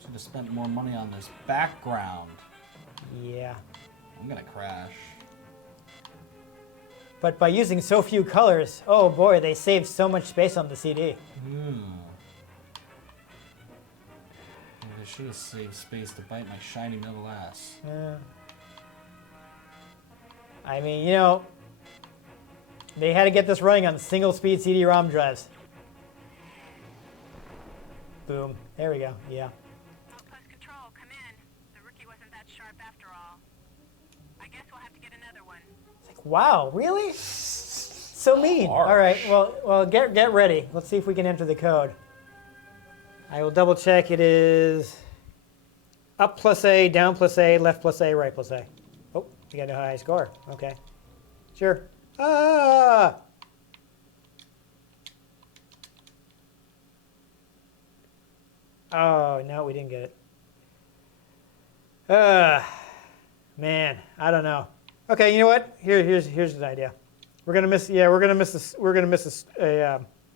Should have spent more money on this background. Yeah. I'm gonna crash. But by using so few colors, oh boy, they saved so much space on the CD. They should have saved space to bite my shiny middle ass. I mean, you know, they had to get this running on single-speed CD-ROM drives. Boom. There we go. Yeah. Outpost control, come in. The rookie wasn't that sharp after all. I guess we'll have to get another one. Wow, really? So mean. Harsh. All right. Well, get ready. Let's see if we can enter the code. I will double check. It is up +A, down +A, left +A, right +A. Oh, you got a high score. Okay. Sure. Ah! Oh, no, we didn't get it. Man, I don't know. Okay, you know what? Here's an idea. We're gonna miss. Yeah, we're gonna miss this. We're gonna miss this.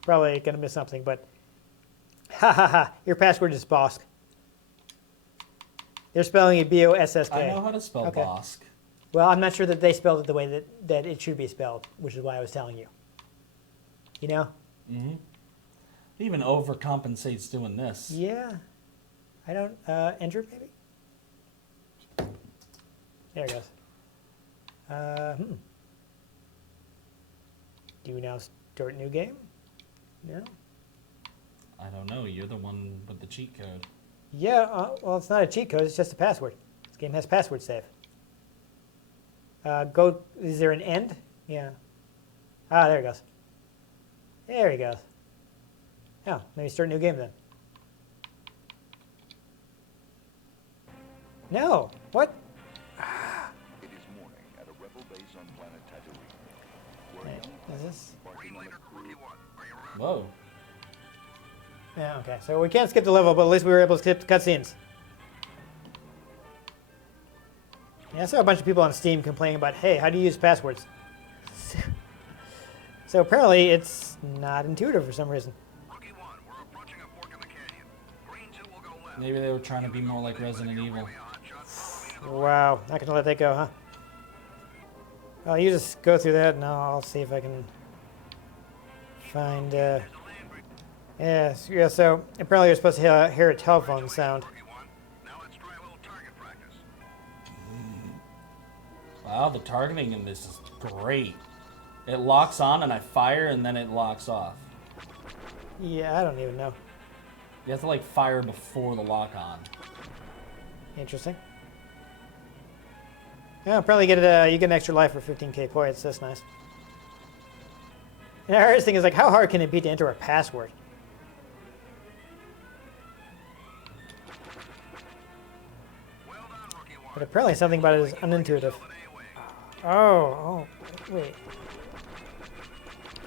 Probably gonna miss something. But ha ha ha! Your password is Bosk. They're spelling it B-O-S-S-K. I know how to spell Okay. Bosk. Well, I'm not sure that they spelled it the way that it should be spelled, which is why I was telling you. You know? It even overcompensates doing this. Yeah. I don't. Enter maybe. There it goes. Do you now start new game? No. I don't know. You're the one with the cheat code. Yeah. Well, it's not a cheat code. It's just a password. This game has password save. Go. Is there an end? Yeah. Ah, there it goes. There he goes. Oh, maybe start a new game then. No. What? It is morning at a rebel base on planet Tatooine. Hey, is this? Green leader, rookie one. Are you ready? Whoa. Yeah. Okay. So we can't skip the level, but at least we were able to skip the cutscenes. Yeah, I saw a bunch of people on Steam complaining about, hey, how do you use passwords? So apparently it's not intuitive for some reason. Rookie one, we're approaching a fork in the canyon. Green two will go left. Maybe they were trying to be more like Resident Evil. Be a hot shot. Follow me to the Wow, not gonna let that go, huh? Well, you just go through that, and I'll see if I can find. Yeah. So apparently you're supposed to hear a telephone sound. rookie one. Now let's try a little target practice. Wow, the targeting in this is great. It locks on and I fire and then it locks off. Yeah, I don't even know. You have to like fire before the lock on. Interesting. Yeah, apparently you get an extra life for 15k points. That's nice. And the hardest thing is like, how hard can it be to enter a password? Well done, rookie one. But apparently something about it is unintuitive. Oh, wait.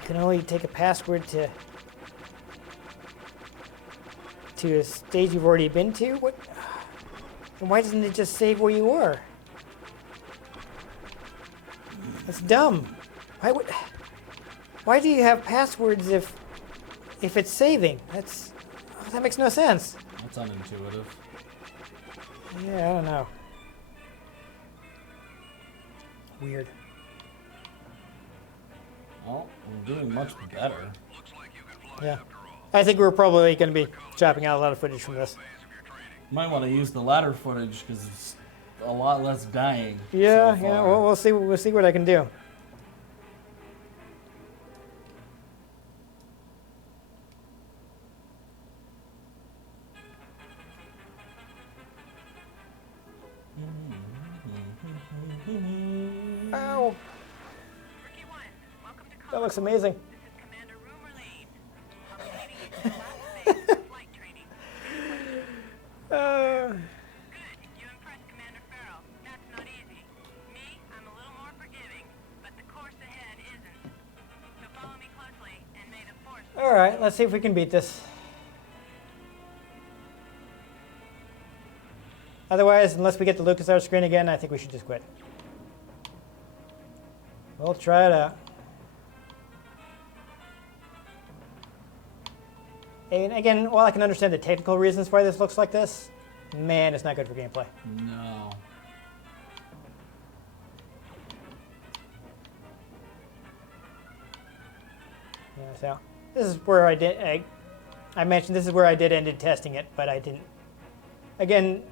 You can only take a password to a stage you've already been to? What? And why doesn't it just save where you were? That's dumb. Why do you have passwords if it's saving? That makes no sense. That's unintuitive. Yeah, I don't know. Weird. Well, we're doing much better. Looks like you can fly Yeah. after all. I think we're probably going to be chopping out a lot of footage from this. Phase of your training. Might want to use the ladder footage because it's a lot less dying. Yeah, so yeah. far. Well, we'll see. We'll see what I can do. Ow! That looks amazing. This is Commander Rumor Lane. I'll be leading you to the last phase of flight training. Good. You impressed Commander Farrell. That's not easy. Me, I'm a little more forgiving, but the course ahead isn't. So follow me closely, and may the force... All right, let's see if we can beat this. Otherwise, unless we get the LucasArts screen again, I think we should just quit. We'll try it out. And again, while I can understand the technical reasons why this looks like this, man, it's not good for gameplay. No. Yeah, so this is where I mentioned this is where I ended testing it, but I didn't. Again,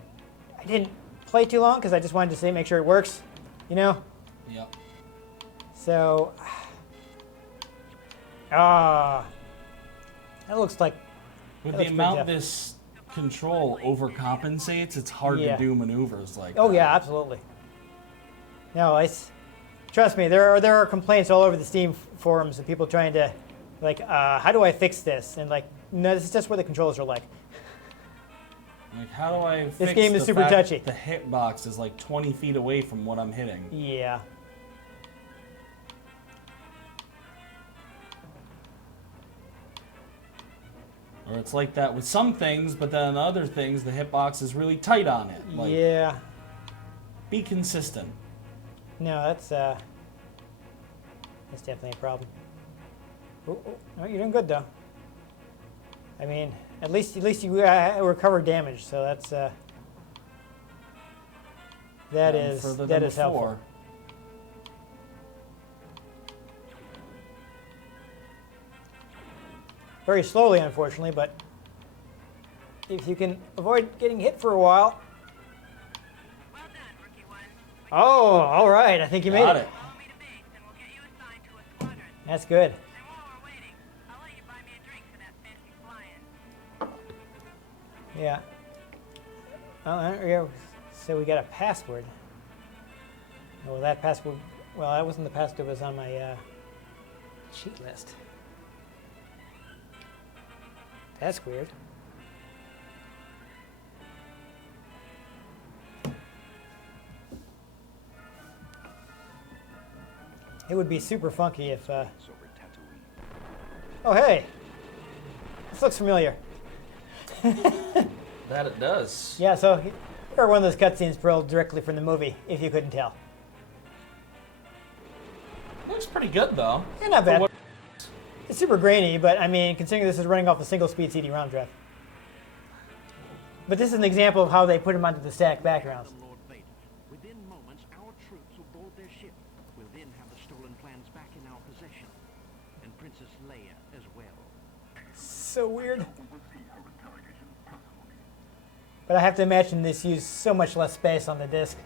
I didn't play too long because I just wanted to make sure it works, you know? Yep. So, that looks like... With that the looks pretty amount tough. this control overcompensates, it's hard Yeah. to do maneuvers like Oh that. yeah, absolutely. No, trust me, there are complaints all over the Steam forums of people trying to, like, how do I fix this? And like, no, this is just what the controls are like. Like, how do I fix game is the super fact touchy. the hitbox is like 20 feet away from what I'm hitting? Yeah. Or it's like that with some things, but then other things, the hitbox is really tight on it. Like, Yeah. be consistent. No, that's definitely a problem. Oh, no, you're doing good though. I mean, at least you recover damage, so that's that And is further that than is helpful. before. Very slowly, unfortunately, but if you can avoid getting hit for a while. Well done, Rookie One. Oh, all right. I think you made Got it. it. Follow me to base, and we'll get you assigned to a squadron. That's good. And while we're waiting, I'll let you buy me a drink for that fancy fly-in. Yeah. Oh, there we go. So we got a password. Well, that password. Well, that wasn't the password that was on my cheat list. That's weird. It would be super funky if. Over Tatooine. Oh, hey! This looks familiar. That it does. Yeah, so here are one of those cutscenes pulled directly from the movie, if you couldn't tell. Looks pretty good though. Yeah, not For bad. what- It's super grainy, but I mean, considering this is running off a single-speed CD-ROM drive. But this is an example of how they put them onto the stack backgrounds. Lord Vader. Within moments, our troops will board their ship. We'll then have the stolen plans back in our possession. And Princess Leia as well. So weird. But I have to imagine this used so much less space on the disc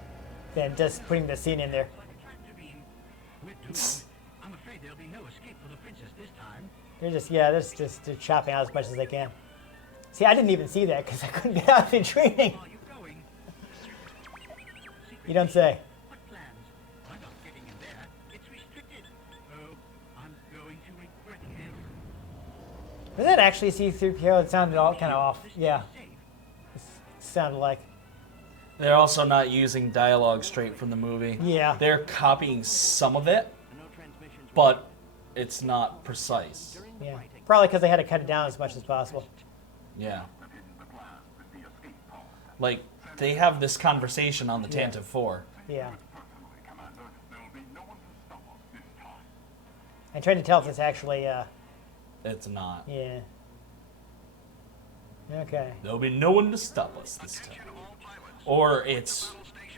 than just putting the scene in there. I'm afraid there'll be no escape for the princess this time. They're chopping out as much as they can. See, I didn't even see that because I couldn't get out of the training. Are you going? You don't say. What plans? I'm not getting in there. It's restricted. Oh, I'm going to regret it. Was that actually C-3PO? It sounded all kind of off. Yeah, it sounded like. They're also not using dialogue straight from the movie. Yeah. They're copying some of it, but it's not precise. Yeah, probably because they had to cut it down as much as possible. Yeah. Like, they have this conversation on the Tantive 4. Yeah. I tried to tell if it's actually, It's not. yeah. Okay. There'll be no one to stop us this time. Or it's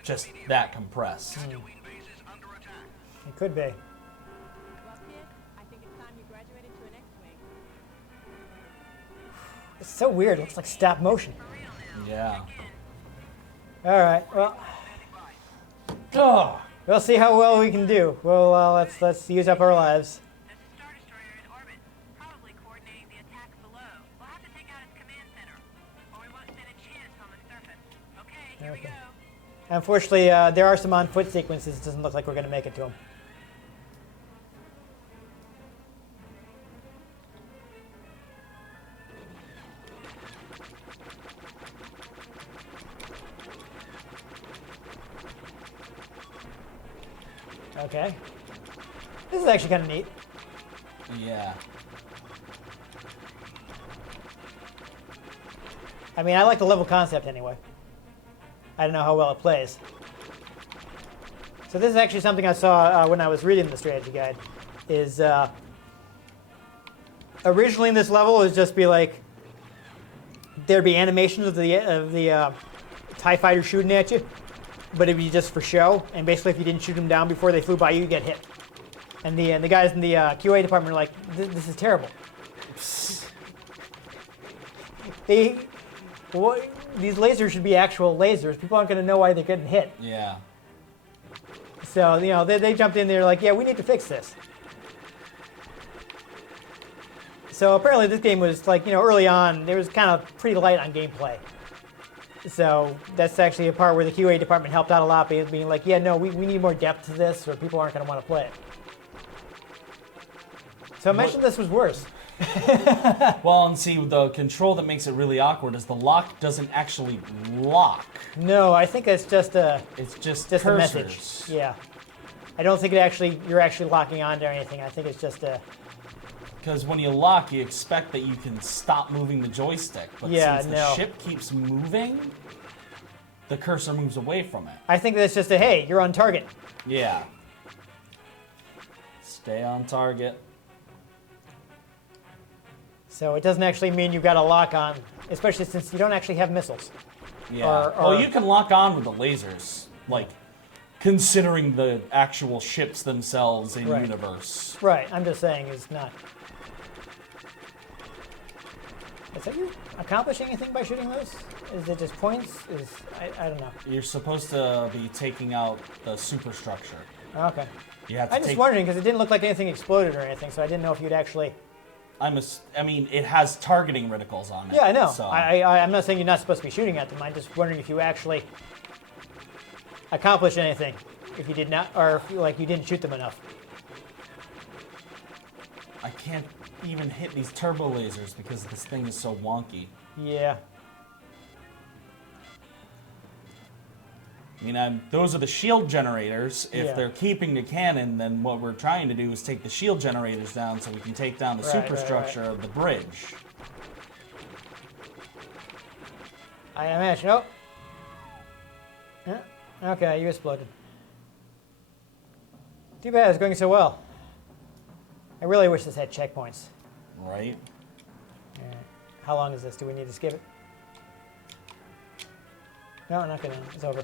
just that compressed. It could be. Well, kid, I think it's time you graduated to an X-Wing. It's so weird. It looks like stop motion. Yeah. All right. Well. Oh, we'll see how well we can do. Well, let's use up our lives. There's a Star Destroyer in orbit, probably coordinating the attack below. We'll have to take out its command center, or we won't stand a chance on the surface. Okay, here we Okay. go. Unfortunately, there are some on-foot sequences. It doesn't look like we're going to make it to them. Okay. This is actually kind of neat. Yeah. I mean, I like the level concept anyway. I don't know how well it plays. So this is actually something I saw when I was reading the strategy guide. Is originally in this level it would just be like there'd be animations of the TIE fighter shooting at you, but it'd be just for show. And basically, if you didn't shoot them down before they flew by you, you get hit. And the guys in the QA department are like, this is terrible. These lasers should be actual lasers. People aren't going to know why they're getting hit. Yeah. So, you know, they jumped in there like, yeah, we need to fix this. So apparently this game was like, you know, early on, it was kind of pretty light on gameplay. So that's actually a part where the QA department helped out a lot, being like, yeah, no, we need more depth to this or people aren't going to want to play it. So I mentioned this was worse. Well, and see, the control that makes it really awkward is the lock doesn't actually lock. No, I think it's just a Just a message. cursors. Yeah. I don't think you're actually locking onto anything. I think it's just a... Because when you lock, you expect that you can stop moving the joystick. But Yeah, since the ship keeps moving, the cursor moves away from it. I think that's just a, hey, you're on target. Yeah. Stay on target. So it doesn't actually mean you've got a lock on, especially since you don't actually have missiles. Yeah. Well, you can lock on with the lasers, like considering the actual ships themselves in Right. universe. Right, I'm just saying it's not. Is that you accomplishing anything by shooting those? Is it just points? I don't know. You're supposed to be taking out the superstructure. Okay. You have to I'm just wondering because it didn't look like anything exploded or anything, so I didn't know if you'd actually. I mean, it has targeting reticles on it. Yeah, I know. So. I'm not saying you're not supposed to be shooting at them. I'm just wondering if you actually accomplished anything. If you did not, or if you didn't shoot them enough. I can't even hit these turbo lasers because this thing is so wonky. Yeah. I mean, those are the shield generators. If Yeah. they're keeping the cannon, then what we're trying to do is take the shield generators down so we can take down the Right, superstructure of the bridge. I imagine. Oh. Yeah. Okay, you exploded. Too bad it's going so well. I really wish this had checkpoints. Right? How long is this? Do we need to skip it? No, not gonna. It's over.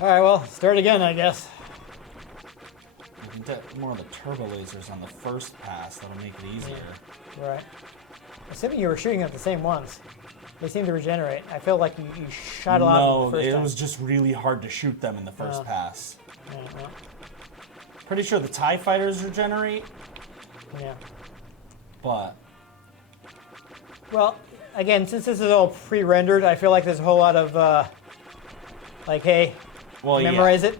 All right, well, start again, I guess. We can get more of the turbo lasers on the first pass. That'll make it easier. Right. Assuming you were shooting at the same ones. They seem to regenerate. I feel like you shot a lot No, the first it time. was just really hard to shoot them in the first pass. Yeah, Pretty sure the TIE fighters regenerate, yeah. but Well, again, since this is all pre-rendered, I feel like there's a whole lot of, like, hey, well, memorize yeah. it.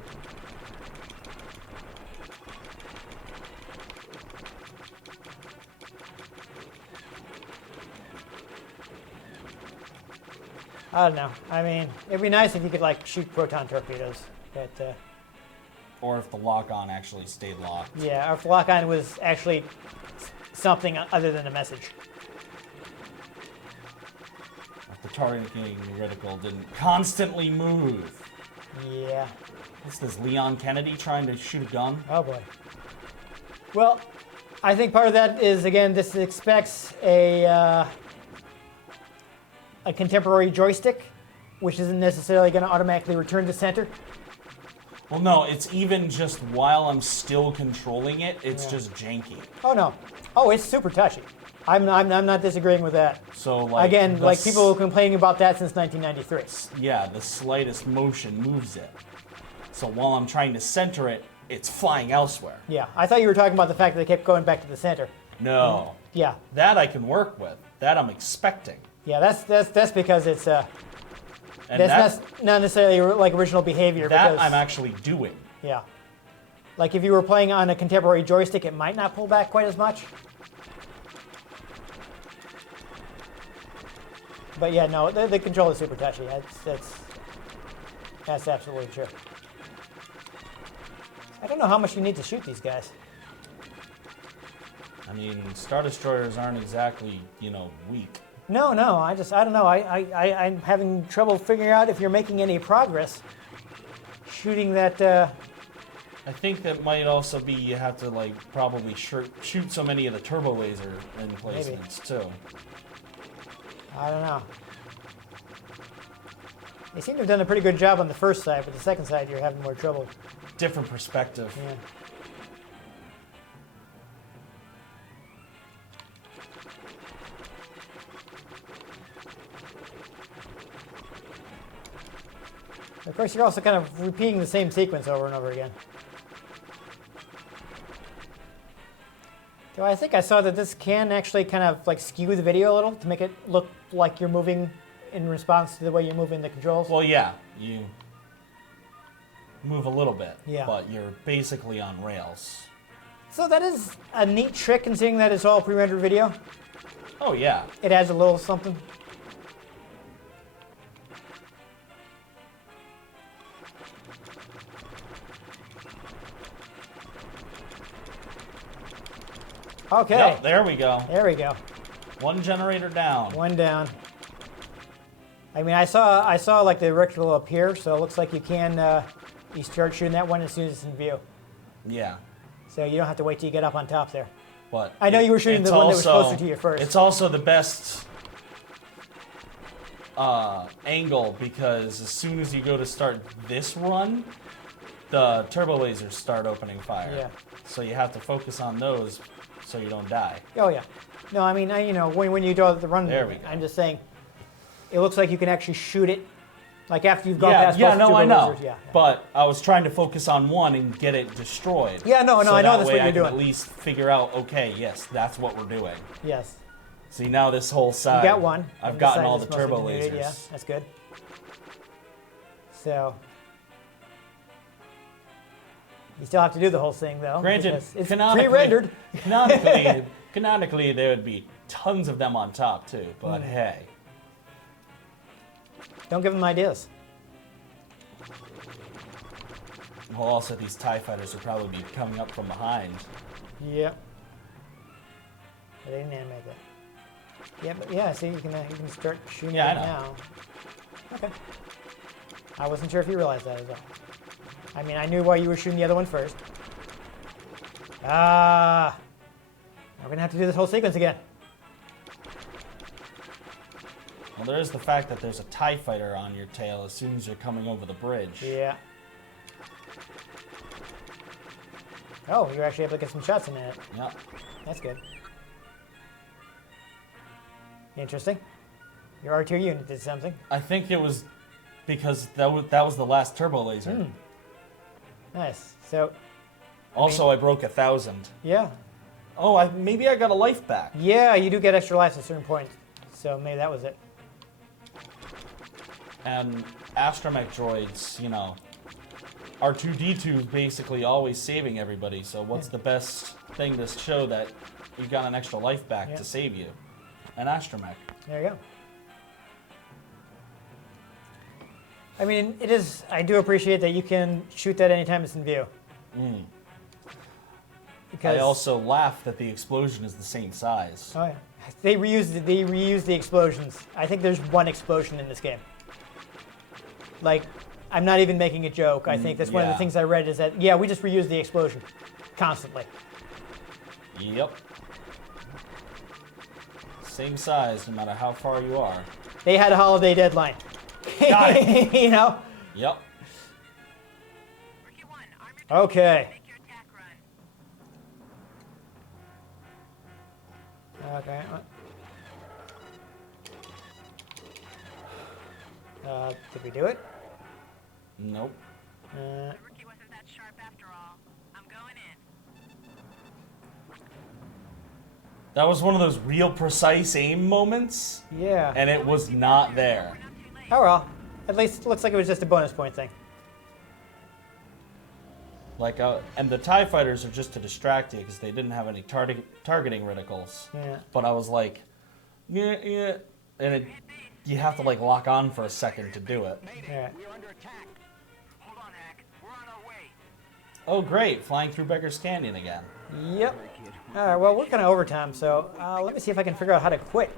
I don't know. I mean, it'd be nice if you could, like, shoot proton torpedoes, but, Or if the lock-on actually stayed locked. yeah, or if the lock-on was actually something other than a message. If the targeting reticle didn't constantly move. Yeah. What's this, Leon Kennedy trying to shoot a gun? Oh boy. Well, I think part of that is, again, this expects a contemporary joystick, which isn't necessarily going to automatically return to center. Well, no, it's even just while I'm still controlling it, it's just janky. Oh no. Oh, it's super touchy. I'm not disagreeing with that. So, like, Again, the like people complaining about that since 1993. Yeah, the slightest motion moves it. So while I'm trying to center it, it's flying elsewhere. Yeah, I thought you were talking about the fact that they kept going back to the center. No. Yeah, That I can work with. That I'm expecting. yeah, that's because it's And that's not necessarily like original behavior. that because, I'm actually doing. Yeah. Like if you were playing on a contemporary joystick, it might not pull back quite as much. But yeah, no, the control is super touchy. That's absolutely true. don't know how much you need to shoot these guys. I mean, Star Destroyers aren't exactly, you know, weak. No, I don't know. I'm having trouble figuring out if you're making any progress shooting that. I think that might also be you have to, like, probably shoot so many of the turbo laser emplacements, too. I don't know. They seem to have done a pretty good job on the first side, but the second side you're having more trouble. Different perspective. Yeah. Of course, you're also kind of repeating the same sequence over and over again. Though I think I saw that this can actually kind of like skew the video a little to make it look like you're moving in response to the way you're moving the controls. Well, yeah, you move a little bit, Yeah. but you're basically on rails. So that is a neat trick considering that it's all pre-rendered video. Oh, yeah. It adds a little something. Okay. Yep, there we go. There we go. One generator down. One down. I mean, I saw like the rectangle up here, so it looks like you can you start shooting that one as soon as it's in view. Yeah, So you don't have to wait till you get up on top there. but I know you were shooting it's the one that was also- closer to you first. It's also the best angle because as soon as you go to start this run, the turbo lasers start opening fire. Yeah. So you have to focus on those so you don't die. Oh yeah. No, I mean, you know, when you do the run, There we go. I'm just saying, it looks like you can actually shoot it, like after you've gone Yeah, past yeah, both no, turbo I know. lasers. Yeah. But I was trying to focus on one and get it destroyed. Yeah, no, so I know that that's way what I you're can doing. at least figure out, okay, yes, that's what we're doing. Yes. See, now this whole side, You got one. I've on gotten side all the that's mostly turbo denuded, lasers. Yeah, that's good. So you still have to do the whole thing though. Granted, because it's canonically, pre-rendered. canonically, there would be tons of them on top too. But hey, Don't give them ideas. well, also these TIE fighters would probably be coming up from behind. Yeah. But they didn't animate that. Yeah, but yeah, see, you can start shooting Yeah, I it know. now. Okay. I wasn't sure if you realized that as well. I mean, I knew why you were shooting the other one first. Ah. We're gonna have to do this whole sequence again. Well, there is the fact that there's a TIE fighter on your tail as soon as you're coming over the bridge. Yeah. Oh, you're actually able to get some shots in it. Yep. That's good. Interesting. Your R2 unit did something. I think it was because that was the last turbo laser. Nice. So, Also, I broke 1,000. yeah. Oh, maybe I got a life back. Yeah, you do get extra lives at certain points. So maybe that was it. And astromech droids, you know, R2-D2 is basically always saving everybody. So what's the best thing to show that you got an extra life back Yeah. to save you? An astromech. There you go. I mean, it is. I do appreciate that you can shoot that anytime it's in view. Because I also laugh that the explosion is the same size. oh yeah, they reused the explosions. I think there's one explosion in this game. Like, I'm not even making a joke. I think that's one of the yeah. things I read is that yeah, we just reuse the explosion constantly. Yep. Same size, no matter how far you are. They had a holiday deadline. Got it. You know. Yep. Rookie 1, arm your Okay. make your attack run. Okay. Did we do it? Nope. Uh, The rookie wasn't that sharp after all. I'm going in. That was one of those real precise aim moments, yeah. and it was not there. Not too late. Oh well. At least it looks like it was just a bonus point thing. Like, and the TIE fighters are just to distract you because they didn't have any targeting reticles. Yeah. But I was like, yeah, and you have to like lock on for a second to do it. Yeah. We're under attack. Hold on, Hack. We're on our way. Oh, great. Flying through Beggar's Canyon again. Yep. All right, well, we're kind of overtime, so let me see if I can figure out how to quit.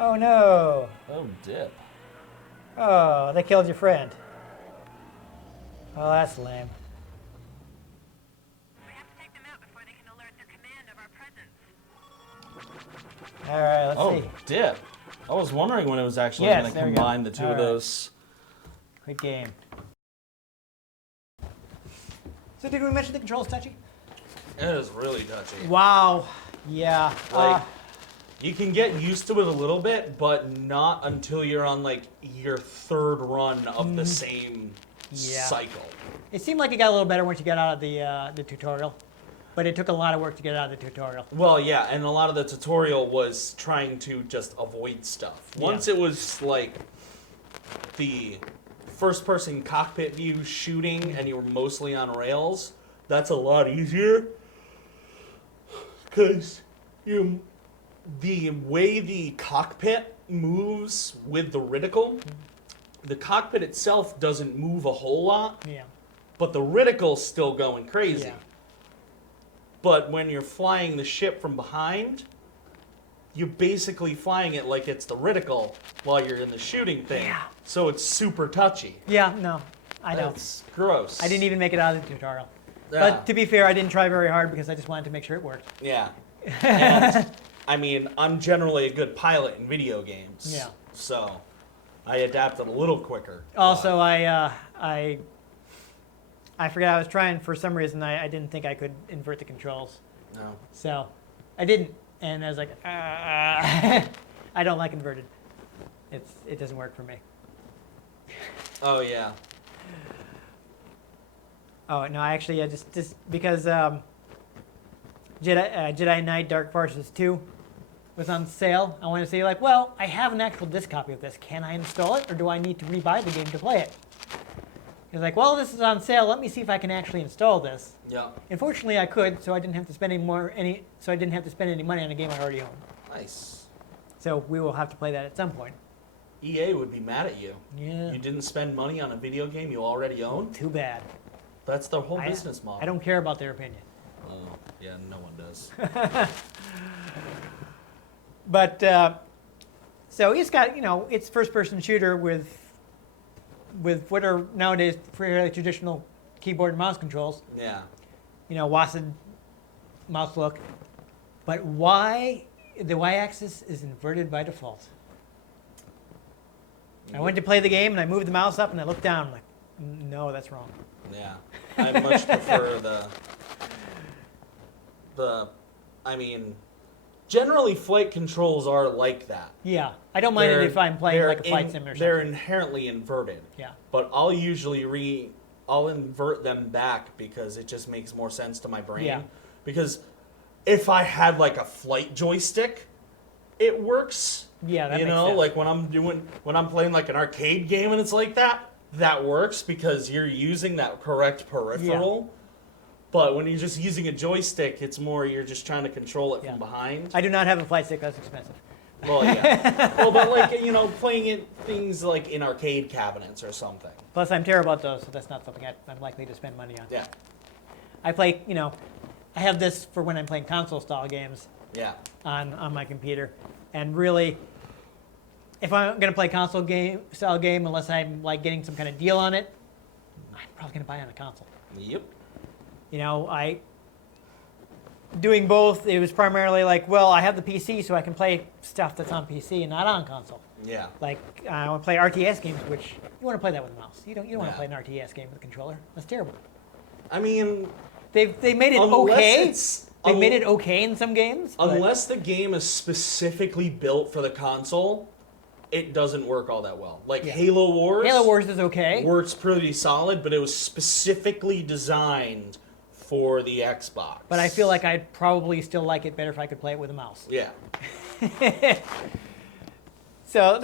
Oh, no. Oh, dip. Oh, they killed your friend. Oh, that's lame. We have to take them out before they can alert their command of our presence. All right, let's Oh, see. dip. I was wondering when it was actually Yes, going to there we go. combine the two All of right. those. Good game. So did we mention the controls touchy? It is really touchy. Wow. Yeah. Like, you can get used to it a little bit, but not until you're on like your third run of the same Yeah. cycle. It seemed like it got a little better once you got out of the tutorial, but it took a lot of work to get out of the tutorial. Well, yeah, and a lot of the tutorial was trying to just avoid stuff. Once it was like the first-person cockpit view shooting, and you were mostly on rails, that's a lot easier. Because the way the cockpit moves with the reticle, the cockpit itself doesn't move a whole lot, Yeah. but the reticle's still going crazy. Yeah. But when you're flying the ship from behind, you're basically flying it like it's the reticle while you're in the shooting thing. Yeah. So it's super touchy. Yeah. No, I know. It's gross. I didn't even make it out of the tutorial. Yeah. But to be fair, I didn't try very hard because I just wanted to make sure it worked. Yeah. And, I mean, I'm generally a good pilot in video games. Yeah. So I adapted a little quicker. Also, I forgot I was trying for some reason. I didn't think I could invert the controls, No. so I didn't. And I was like, I don't like inverted. It doesn't work for me. Oh, yeah. Oh no, actually, I just because Jedi Knight Dark Forces 2 was on sale. I wanted to say like, well, I have an actual disc copy of this. Can I install it, or do I need to rebuy the game to play it? He was like, well, this is on sale. Let me see if I can actually install this. Yeah. Unfortunately, I could, so I didn't have to spend any money on a game I already own. Nice. So we will have to play that at some point. EA would be mad at you. Yeah. You didn't spend money on a video game you already own? Too bad. That's their whole business model. I don't care about their opinion. Oh, yeah, no one does. But so it's got, it's first-person shooter with what are nowadays fairly traditional keyboard and mouse controls. Yeah. WASD mouse look. But why the y-axis is inverted by default? I went to play the game and I moved the mouse up and I looked down. I'm like, no, that's wrong. Yeah. I much prefer I mean, generally flight controls are like that. Yeah, I don't mind it if I'm playing like a flight sim or something. They're inherently inverted. Yeah. But I'll usually I'll invert them back because it just makes more sense to my brain. Yeah. Because if I had like a flight joystick, it works. Yeah, that you makes know, sense. like when I'm playing like an arcade game and it's like that works because you're using that correct peripheral. But when you're just using a joystick, it's more you're just trying to control it from behind. I do not have a flight stick. That's expensive. Well, yeah. Well, but like, playing things like in arcade cabinets or something. Plus, I'm terrible at those, so that's not something I'm likely to spend money on. Yeah. I play, I have this for when I'm playing console-style games Yeah. on my computer. And really, if I'm going to play console-style game, unless I'm like getting some kind of deal on it, I'm probably going to buy it on a console. Yep. Doing both, it was primarily like, well, I have the PC, so I can play stuff that's on PC and not on console. Yeah. Like, I want to play RTS games, which you want to play that with a mouse. You don't want Yeah. to play an RTS game with a controller. That's terrible. I mean, They made it unless okay. it's They made it okay in some games. but- unless the game is specifically built for the console, it doesn't work all that well. Like Yeah. Halo Wars. Halo Wars is okay. works pretty solid, but it was specifically designed for the Xbox. But I feel like I'd probably still like it better if I could play it with a mouse. Yeah. So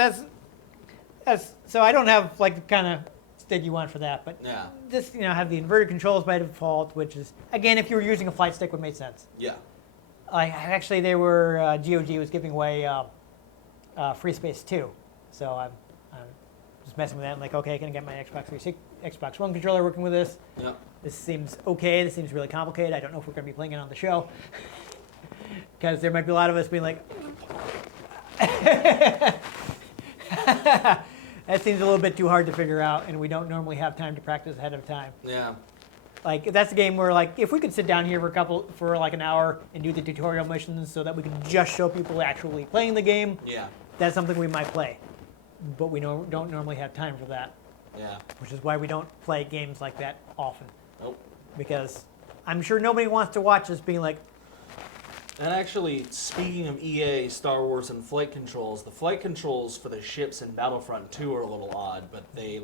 so I don't have like the kind of stick you want for that, but Yeah. this have the inverted controls by default, which is again if you were using a flight stick would make sense. Yeah. Actually they were GOG was giving away Free Space 2, so just messing with that. I'm like, okay, can I get my Xbox One controller working with this? Yep. This seems okay. This seems really complicated. I don't know if we're going to be playing it on the show. Because there might be a lot of us being like, that seems a little bit too hard to figure out, and we don't normally have time to practice ahead of time. Yeah. Like, that's a game where, like, if we could sit down here for like an hour and do the tutorial missions so that we can just show people actually playing the game, Yeah. that's something we might play. But we don't normally have time for that, Yeah. which is why we don't play games like that often. Nope. Because I'm sure nobody wants to watch us being like, And actually, speaking of EA, Star Wars, and flight controls, the flight controls for the ships in Battlefront 2 are a little odd, but they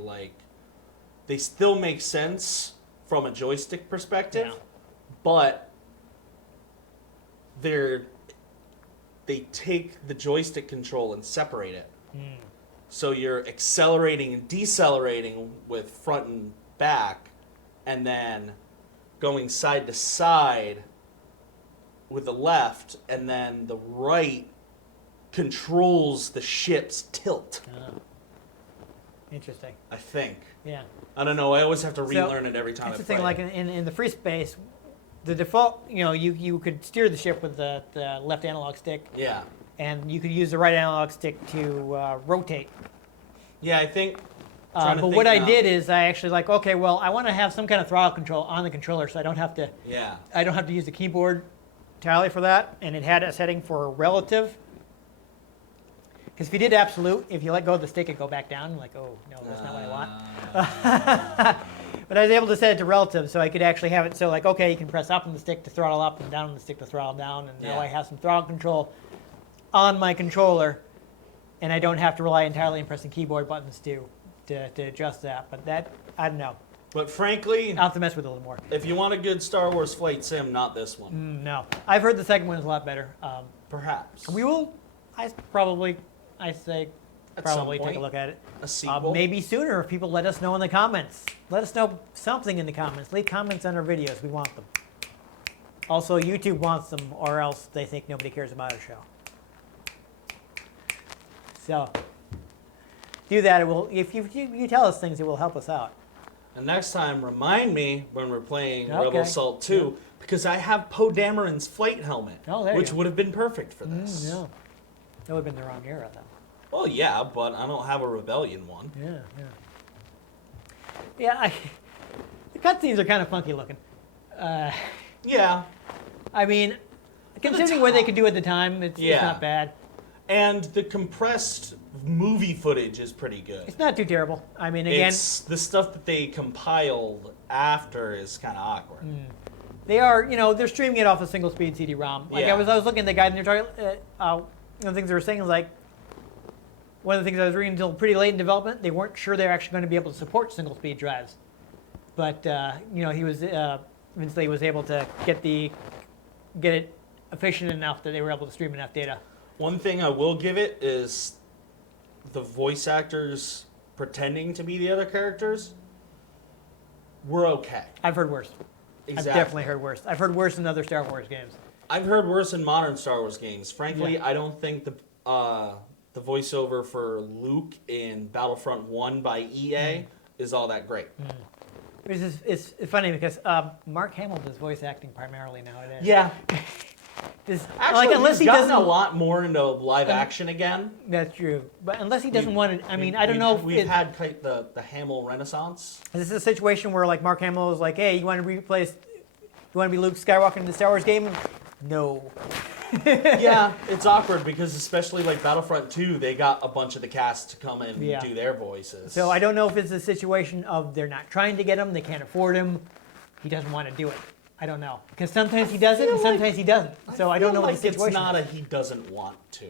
still make sense from a joystick perspective, Yeah. but they take the joystick control and separate it. So you're accelerating and decelerating with front and back, and then going side to side with the left, and then the right controls the ship's tilt, interesting. I think. Yeah. I don't know. I always have to relearn it every time I That's the play thing, like it. in the free space, the default, you could steer the ship with the left analog stick, Yeah. and you could use the right analog stick to rotate. Yeah, I think... trying to But think what I now. did is I actually like, okay, well, I want to have some kind of throttle control on the controller, so I don't have to Yeah. use the keyboard entirely for that, and it had a setting for relative. Because if you did absolute, if you let go of the stick, it'd go back down. I'm like, oh, no, that's not what I want. But I was able to set it to relative, so I could actually have it so, like, okay, you can press up on the stick to throttle up and down on the stick to throttle down, and now Yeah. I have some throttle control on my controller, and I don't have to rely entirely on pressing keyboard buttons to adjust that. But that, I don't know. But frankly, I'll have to mess with it a little more. if you want a good Star Wars flight sim, not this one. No. I've heard the second one is a lot better. Perhaps. We will, I say, probably At take some a point, look at it. a sequel. Maybe sooner if people let us know in the comments. Let us know something in the comments. Leave comments on our videos. We want them. Also, YouTube wants them, or else they think nobody cares about our show. So, do that. It will. If you tell us things, it will help us out. And next time, remind me when we're playing Okay. Rebel Assault 2, because I have Poe Dameron's flight helmet, Oh, there you which go. would have been perfect for this. No, that would have been the wrong era, though. Well, yeah, but I don't have a Rebellion one. Yeah. The cutscenes are kind of funky looking. Yeah, I mean, considering what they could do at the time, it's Yeah. not bad. and the compressed movie footage is pretty good. It's not too terrible. I mean, again, It's the stuff that they compiled after is kind of awkward. they are, they're streaming it off a single speed CD-ROM. Like Yeah. I was looking at the guide, and they're talking. One of the things they were saying is like, one of the things I was reading until pretty late in development, they weren't sure they were actually going to be able to support single speed drives. But he was Vince Lee was able to get it efficient enough that they were able to stream enough data. One thing I will give it is the voice actors pretending to be the other characters were okay. I've heard worse. Exactly. I've definitely heard worse. I've heard worse in other Star Wars games. I've heard worse in modern Star Wars games. Frankly, Yeah. I don't think the voiceover for Luke in Battlefront 1 by EA is all that great. It's funny because Mark Hamill does voice acting primarily nowadays. Yeah. Actually, unless he's he gotten doesn't. a lot more into live action again. That's true. But unless he doesn't want to, I mean, I don't know if we've had quite the Hamill renaissance. this is a situation where like Mark Hamill is like, hey, you want to be Luke Skywalker in the Star Wars game? No. Yeah, it's awkward because especially like Battlefront 2, they got a bunch of the cast to come in Yeah. and do their voices. So I don't know if it's a situation of they're not trying to get him, they can't afford him, he doesn't want to do it. I don't know. Because sometimes he does it and sometimes he doesn't. So I don't know feel what the situation it's not is. a he doesn't want to.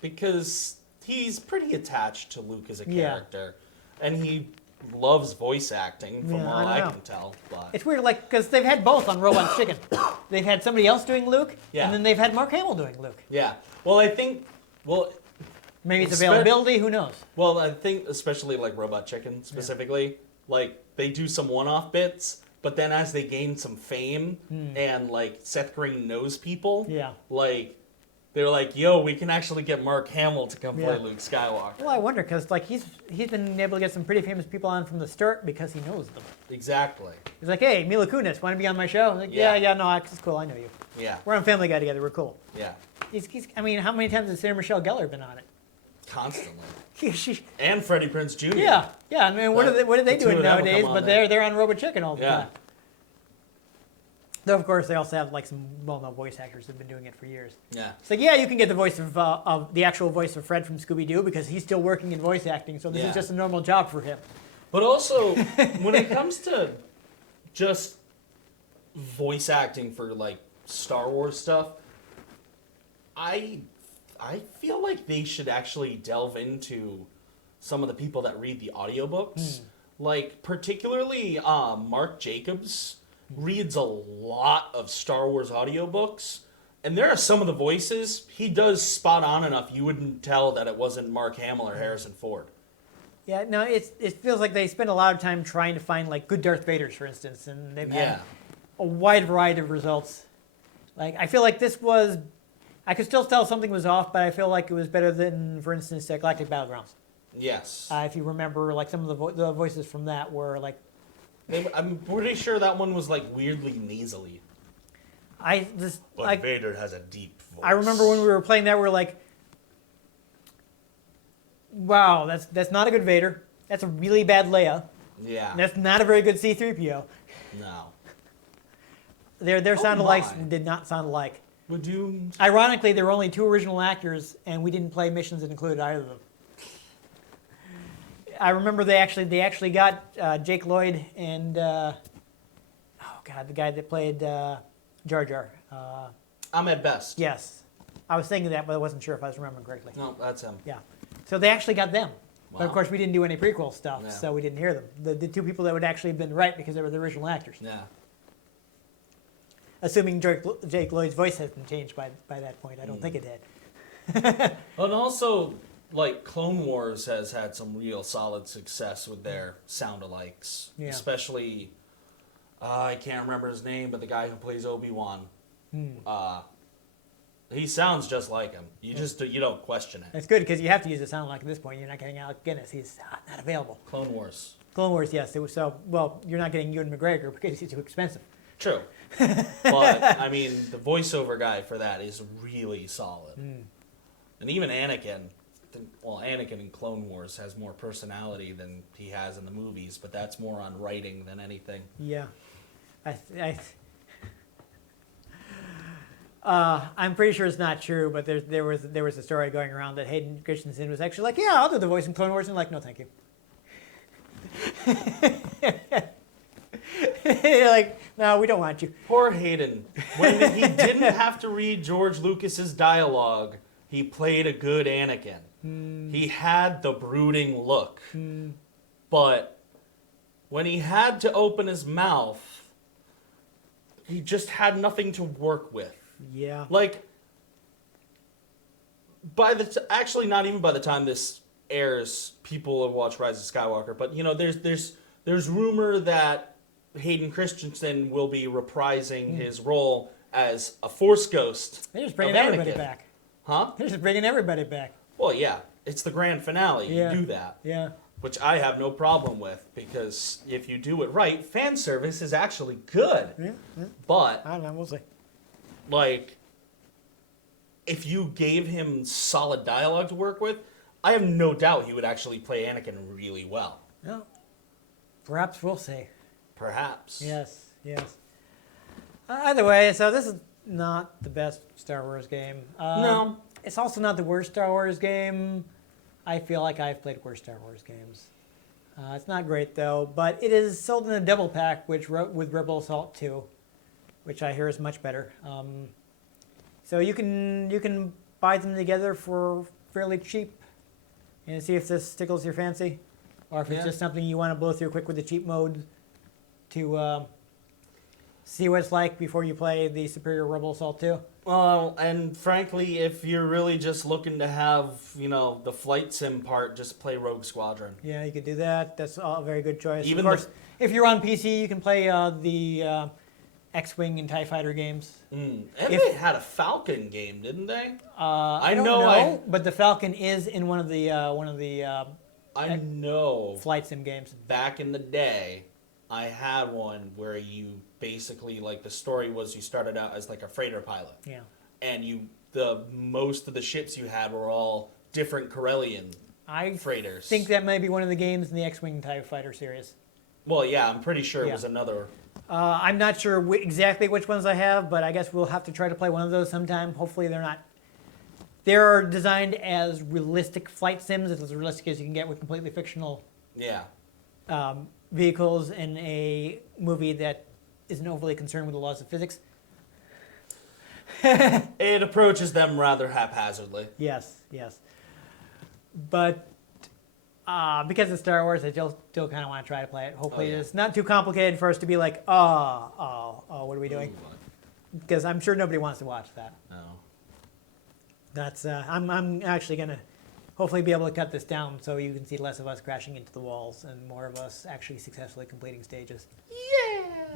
Because he's pretty attached to Luke as a Yeah. character. And he loves voice acting from Yeah, all I I know. can tell. But It's weird, like, because they've had both on Robot Chicken. They've had somebody else doing Luke, Yeah. and then they've had Mark Hamill doing Luke. yeah. Well, I think Maybe it's Spe- availability, who knows? I think especially like Robot Chicken specifically, like they do some one-off bits, but then as they gain some fame and like Seth Green knows people, Yeah. like They were like, "Yo, we can actually get Mark Hamill to come play Yeah. Luke Skywalker." Well, I wonder because like he's been able to get some pretty famous people on from the start because he knows them. Exactly. He's like, hey, Mila Kunis, want to be on my show? I'm like, Yeah. yeah, no, it's cool. I know you. Yeah. We're on Family Guy together. We're cool. Yeah. I mean, how many times has Sarah Michelle Gellar been on it? Constantly. She, And Freddie Prinze Jr. yeah. I mean, what are they The two doing of them will nowadays? come on But there. they're on Robot Chicken all the Yeah. time. Though of course they also have like some well-known voice actors who've been doing it for years. Yeah. It's like, yeah, you can get the voice of the actual voice of Fred from Scooby Doo because he's still working in voice acting, so this Yeah. is just a normal job for him. But also, when it comes to just voice acting for like Star Wars stuff, I feel like they should actually delve into some of the people that read the audiobooks. Like particularly Mark Jacobs reads a lot of Star Wars audiobooks. And there are some of the voices he does spot on enough you wouldn't tell that it wasn't Mark Hamill or Harrison Ford. Yeah, no, it feels like they spend a lot of time trying to find like good Darth Vaders, for instance, and they've Yeah. had a wide variety of results. Like I feel like this was, I could still tell something was off, but I feel like it was better than, for instance, Galactic Battlegrounds. Yes. If you remember, like some of the voices from that were like, I'm pretty sure that one was like weirdly nasally. like Vader has a deep voice. I remember when we were playing that, we were like, wow, that's not a good Vader. That's a really bad Leia. Yeah. That's not a very good C-3PO. No. Their sound alikes my. did not sound alike. Would you? Ironically, there were only 2 original actors, and we didn't play missions that included either of them. I remember they actually got Jake Lloyd and the guy that played Jar Jar. Ahmed Best. Yes, I was thinking that, but I wasn't sure if I was remembering correctly. No, that's him. Yeah, so they actually got them. But of Wow. course, we didn't do any prequel stuff, Yeah. so we didn't hear them. The 2 people that would actually have been right because they were the original actors. Yeah. Assuming Jake Lloyd's voice hasn't changed by that point. I don't think it did. And also, like Clone Wars has had some real solid success with their sound-alikes. Yeah. Especially, I can't remember his name, but the guy who plays Obi-Wan. He sounds just like him. You don't question it. It's good because you have to use a sound like at this point. You're not getting Alec Guinness. He's not available. Clone Wars. Clone Wars, yes. It was you're not getting Ewan McGregor because he's too expensive. True. But, I mean, the voiceover guy for that is really solid. And even Anakin, Anakin in Clone Wars has more personality than he has in the movies, but that's more on writing than anything. Yeah. I'm pretty sure it's not true, but there was a story going around that Hayden Christensen was actually like, yeah, I'll do the voice in Clone Wars, and like, no, thank you. You're like, no, we don't want you. Poor Hayden. When he didn't have to read George Lucas's dialogue, he played a good Anakin. He had the brooding look. But when he had to open his mouth, he just had nothing to work with. Yeah. Like, actually, not even by the time this airs, people have watched Rise of Skywalker. But there's rumor that Hayden Christensen will be reprising his role as a Force ghost. They're just bringing of everybody Anakin. back. Huh? They're just bringing everybody back. Well, yeah, it's the grand finale. Yeah. You do that, Yeah. which I have no problem with because if you do it right, fan service is actually good. Yeah. But I don't know. We'll see. like, if you gave him solid dialogue to work with, I have no doubt he would actually play Anakin really well. No. Perhaps we'll see. Perhaps. Yes. Either way, so this is not the best Star Wars game. No. It's also not the worst Star Wars game. I feel like I've played worse Star Wars games. It's not great though, but it is sold in a double pack, with Rebel Assault 2, which I hear is much better. So you can buy them together for fairly cheap, and see if this tickles your fancy, or if it's Yeah. just something you want to blow through quick with the cheap mode to see what it's like before you play the superior Rebel Assault 2. Well, and frankly, if you're really just looking to have, the flight sim part, just play Rogue Squadron. Yeah, you could do that. That's a very good choice. Even of course, if you're on PC, you can play the X-wing and TIE fighter games. And If- they had a Falcon game, didn't they? I don't know know, but the Falcon is in one of the I know. flight sim games. Back in the day, I had one where you basically, like, the story was you started out as like a freighter pilot, Yeah. and most of the ships you had were all different Corellian I freighters. think that might be one of the games in the X-wing and TIE fighter series. Well, yeah, I'm pretty sure it Yeah. was another. I'm not sure exactly which ones I have, but I guess we'll have to try to play one of those sometime. Hopefully they're not. They're designed as realistic flight sims, as realistic as you can get with completely fictional Yeah. vehicles in a movie that isn't overly concerned with the laws of physics. It approaches them rather haphazardly. Yes, yes. But because it's Star Wars, I still kind of want to try to play it. Hopefully yeah. it's not too complicated for us to be like, what are we doing? Because I'm sure nobody wants to watch that. No. That's I'm actually gonna hopefully be able to cut this down so you can see less of us crashing into the walls and more of us actually successfully completing stages.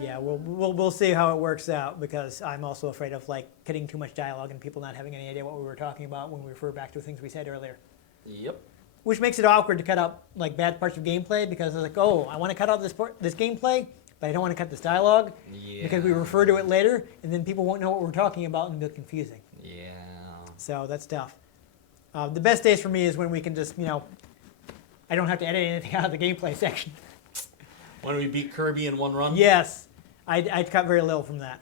Yeah, we'll see how it works out, because I'm also afraid of like cutting too much dialogue and people not having any idea what we were talking about when we refer back to things we said earlier. Yep. Which makes it awkward to cut out like bad parts of gameplay, because it's like, oh, I want to cut out this gameplay, but I don't want to cut this dialogue because we Yeah. refer to it later, and then people won't know what we're talking about and it'll be confusing. Yeah. So that's tough. The best days for me is when we can just, I don't have to edit anything out of the gameplay section. When we beat Kirby in one run? Yes, I'd cut very little from that.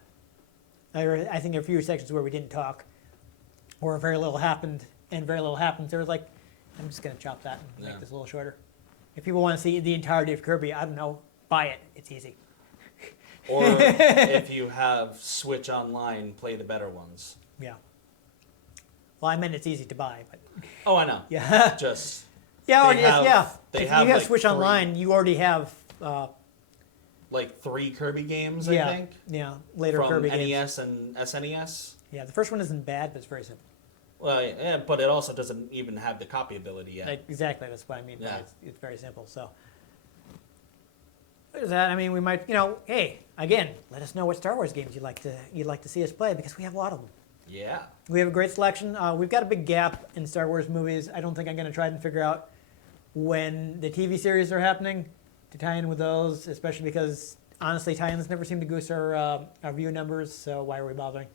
I think there are a few sections where we didn't talk, or very little happened, and very little happens. There was like, I'm just going to chop that and make Yeah. this a little shorter. If people want to see the entirety of Kirby, I don't know, buy it. It's easy. Or if you have Switch Online, play the better ones. Yeah. Well, I meant it's easy to buy, but Oh, I know. yeah. Just Yeah, They already have- yeah. they If have, you have like, Switch 3. Online, you already have, like 3 Kirby games, yeah, I think. yeah, later From Kirby NES games. and SNES. Yeah, the first one isn't bad, but it's very simple. Well, yeah, but it also doesn't even have the copy ability yet. Exactly, that's what I mean. Yeah. It's very simple. So, there's that. I mean, we might, hey, again, let us know what Star Wars games you'd like to see us play, because we have a lot of them. Yeah. We have a great selection. We've got a big gap in Star Wars movies. I don't think I'm going to try and figure out when the TV series are happening to tie in with those, especially because honestly, tie-ins never seem to goose our view numbers. So why are we bothering?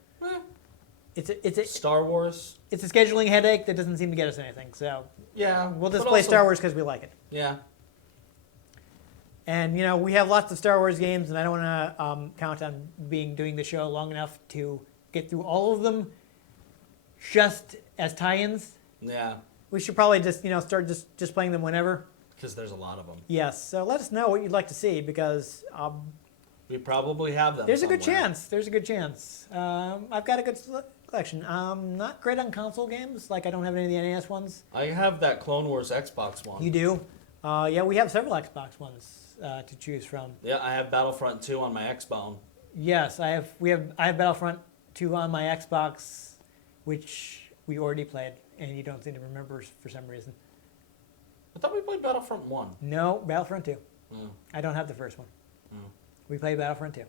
It's a Star Wars. it's a scheduling headache that doesn't seem to get us anything. So Yeah. we'll just but play also- Star Wars because we like it. Yeah. And we have lots of Star Wars games, and I don't want to count on doing the show long enough to get through all of them just as tie-ins. Yeah. We should probably just start just playing them whenever. Because there's a lot of them. Yes. So let us know what you'd like to see, because We probably have them. there's a good somewhere. chance. There's a good chance. I've got a good collection. Not great on console games. Like I don't have any of the NES ones. I have that Clone Wars Xbox one. You do. Yeah, we have several Xbox ones to choose from. Yeah, I have Battlefront 2 on my Xbone. Yes, I have Battlefront 2 on my Xbox, which we already played, and you don't seem to remember for some reason. I thought we played Battlefront 1. No, Battlefront 2. Oh. I don't have the first one. Oh. We played Battlefront 2.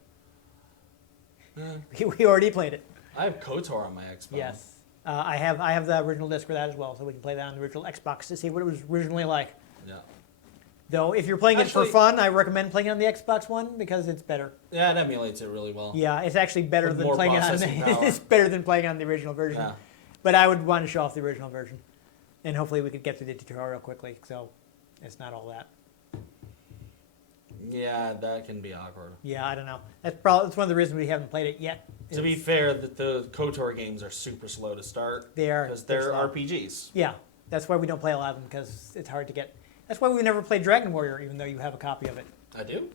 Eh. We already played it. I have KOTOR on my Xbone. Yes. I have the original disc for that as well, so we can play that on the original Xbox to see what it was originally like. Yeah. Though, if you're playing it Actually- for fun, I recommend playing it on the Xbox One because it's better. Yeah, it emulates it really well. Yeah, it's actually better With than more playing it on processing power. it's better than playing on the original version. Yeah. But I would want to show off the original version, and hopefully we could get through the tutorial quickly, so it's not all that. Yeah, that can be awkward. Yeah, I don't know. That's one of the reasons we haven't played it yet. To be is- fair, the KOTOR games are super slow to start. They are. Because They're they're slow. RPGs. Yeah, that's why we don't play a lot of them, because it's hard to get. That's why we never played Dragon Warrior, even though you have a copy of it. I do?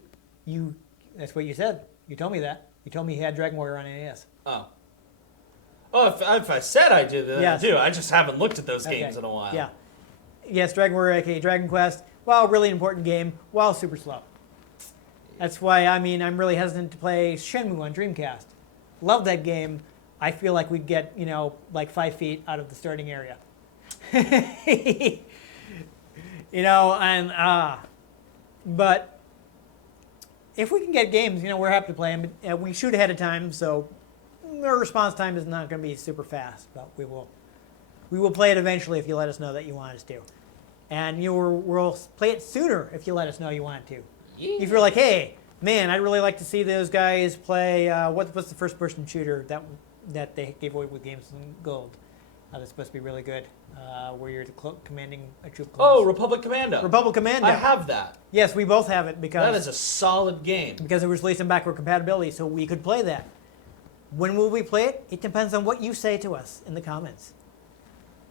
That's what you said. You told me that. You told me you had Dragon Warrior on NES. Oh. Oh, if I said I did, then Yes. I do. I just haven't looked at those Okay. games in a while. Yeah. Yes, Dragon Warrior, aka Dragon Quest. While a really important game, while super slow. That's why I'm really hesitant to play Shenmue on Dreamcast. Love that game. I feel like we'd get like 5 feet out of the starting area. But if we can get games, we're happy to play them. We shoot ahead of time, so our response time is not going to be super fast, but we will play it eventually if you let us know that you want us to. And we'll play it sooner if you let us know you want to. Yeah. If you're like, hey, man, I'd really like to see those guys play, what's the first-person shooter that they gave away with Games and Gold? That's supposed to be really good, where you're commanding a troop class. Oh, Republic Commando. Republic Commando. I have that. Yes, we both have it because That is a solid game. it was released in backward compatibility, so we could play that. When will we play it? It depends on what you say to us in the comments.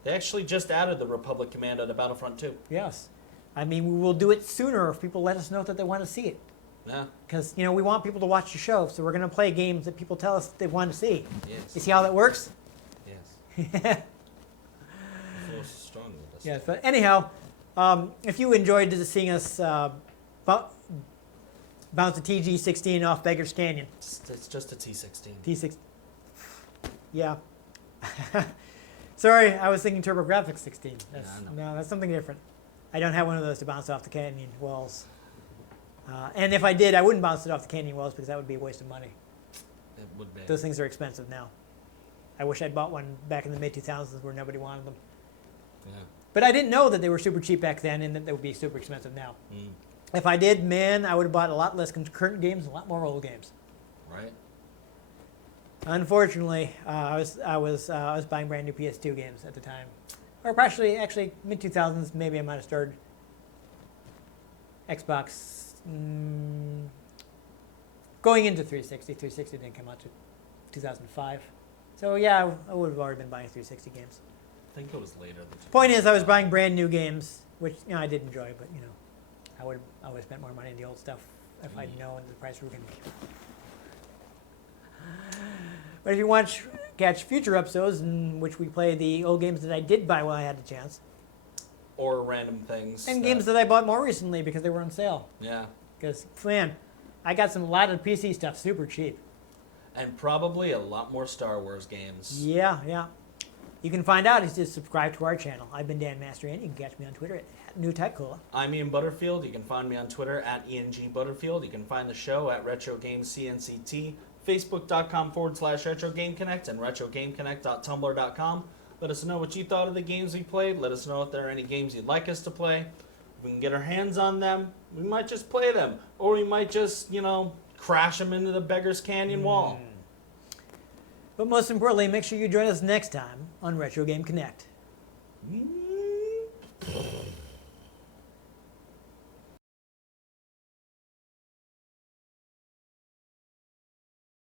They actually just added the Republic Commando to Battlefront 2. Yes. I mean, we will do it sooner if people let us know that they want to see it. Yeah. Because, we want people to watch the show, so we're going to play games that people tell us they want to see. Yes. You see how that works? Yes. The force is strong with us. Yes, but anyhow, if you enjoyed seeing us bounce a TG-16 off Beggar's Canyon. It's just a T-16. T6. Yeah. Sorry, I was thinking TurboGrafx 16. I know. No, that's something different. I don't have one of those to bounce off the canyon walls. And if I did, I wouldn't bounce it off the canyon walls because that would be a waste of money. It would be. Those things are expensive now. I wish I'd bought one back in the mid-2000s where nobody wanted them. Yeah. But I didn't know that they were super cheap back then and that they would be super expensive now. Mm. If I did, man, I would have bought a lot less concurrent games and a lot more old games. Right? Unfortunately, I was buying brand new PS2 games at the time, or actually mid 2000s. Maybe I might have started Xbox going into 360. 360 didn't come out to 2005, so yeah, I would have already been buying 360 games. I think it was later than Point is, I was buying brand new games, which I did enjoy, but I would have spent more money on the old stuff if I'd known the price we were going to be. But if you want to catch future episodes in which we play the old games that I did buy while I had the chance, or random things. and games that I bought more recently because they were on sale. Yeah. Because, man, I got a lot of PC stuff super cheap. And probably a lot more Star Wars games. Yeah. You can find out if you subscribe to our channel. I've been Dan Mastriani. You can catch me on Twitter at NewTypeCola. I'm Ian Butterfield. You can find me on Twitter at ENG_Butterfield. You can find the show at RetroGamesCNCT, Facebook.com/RetroGameConnect, and RetroGameConnect.tumblr.com. Let us know what you thought of the games we played. Let us know if there are any games you'd like us to play. If we can get our hands on them, we might just play them. Or we might just, crash them into the Beggar's Canyon wall. But most importantly, make sure you join us next time on Retro Game Connect.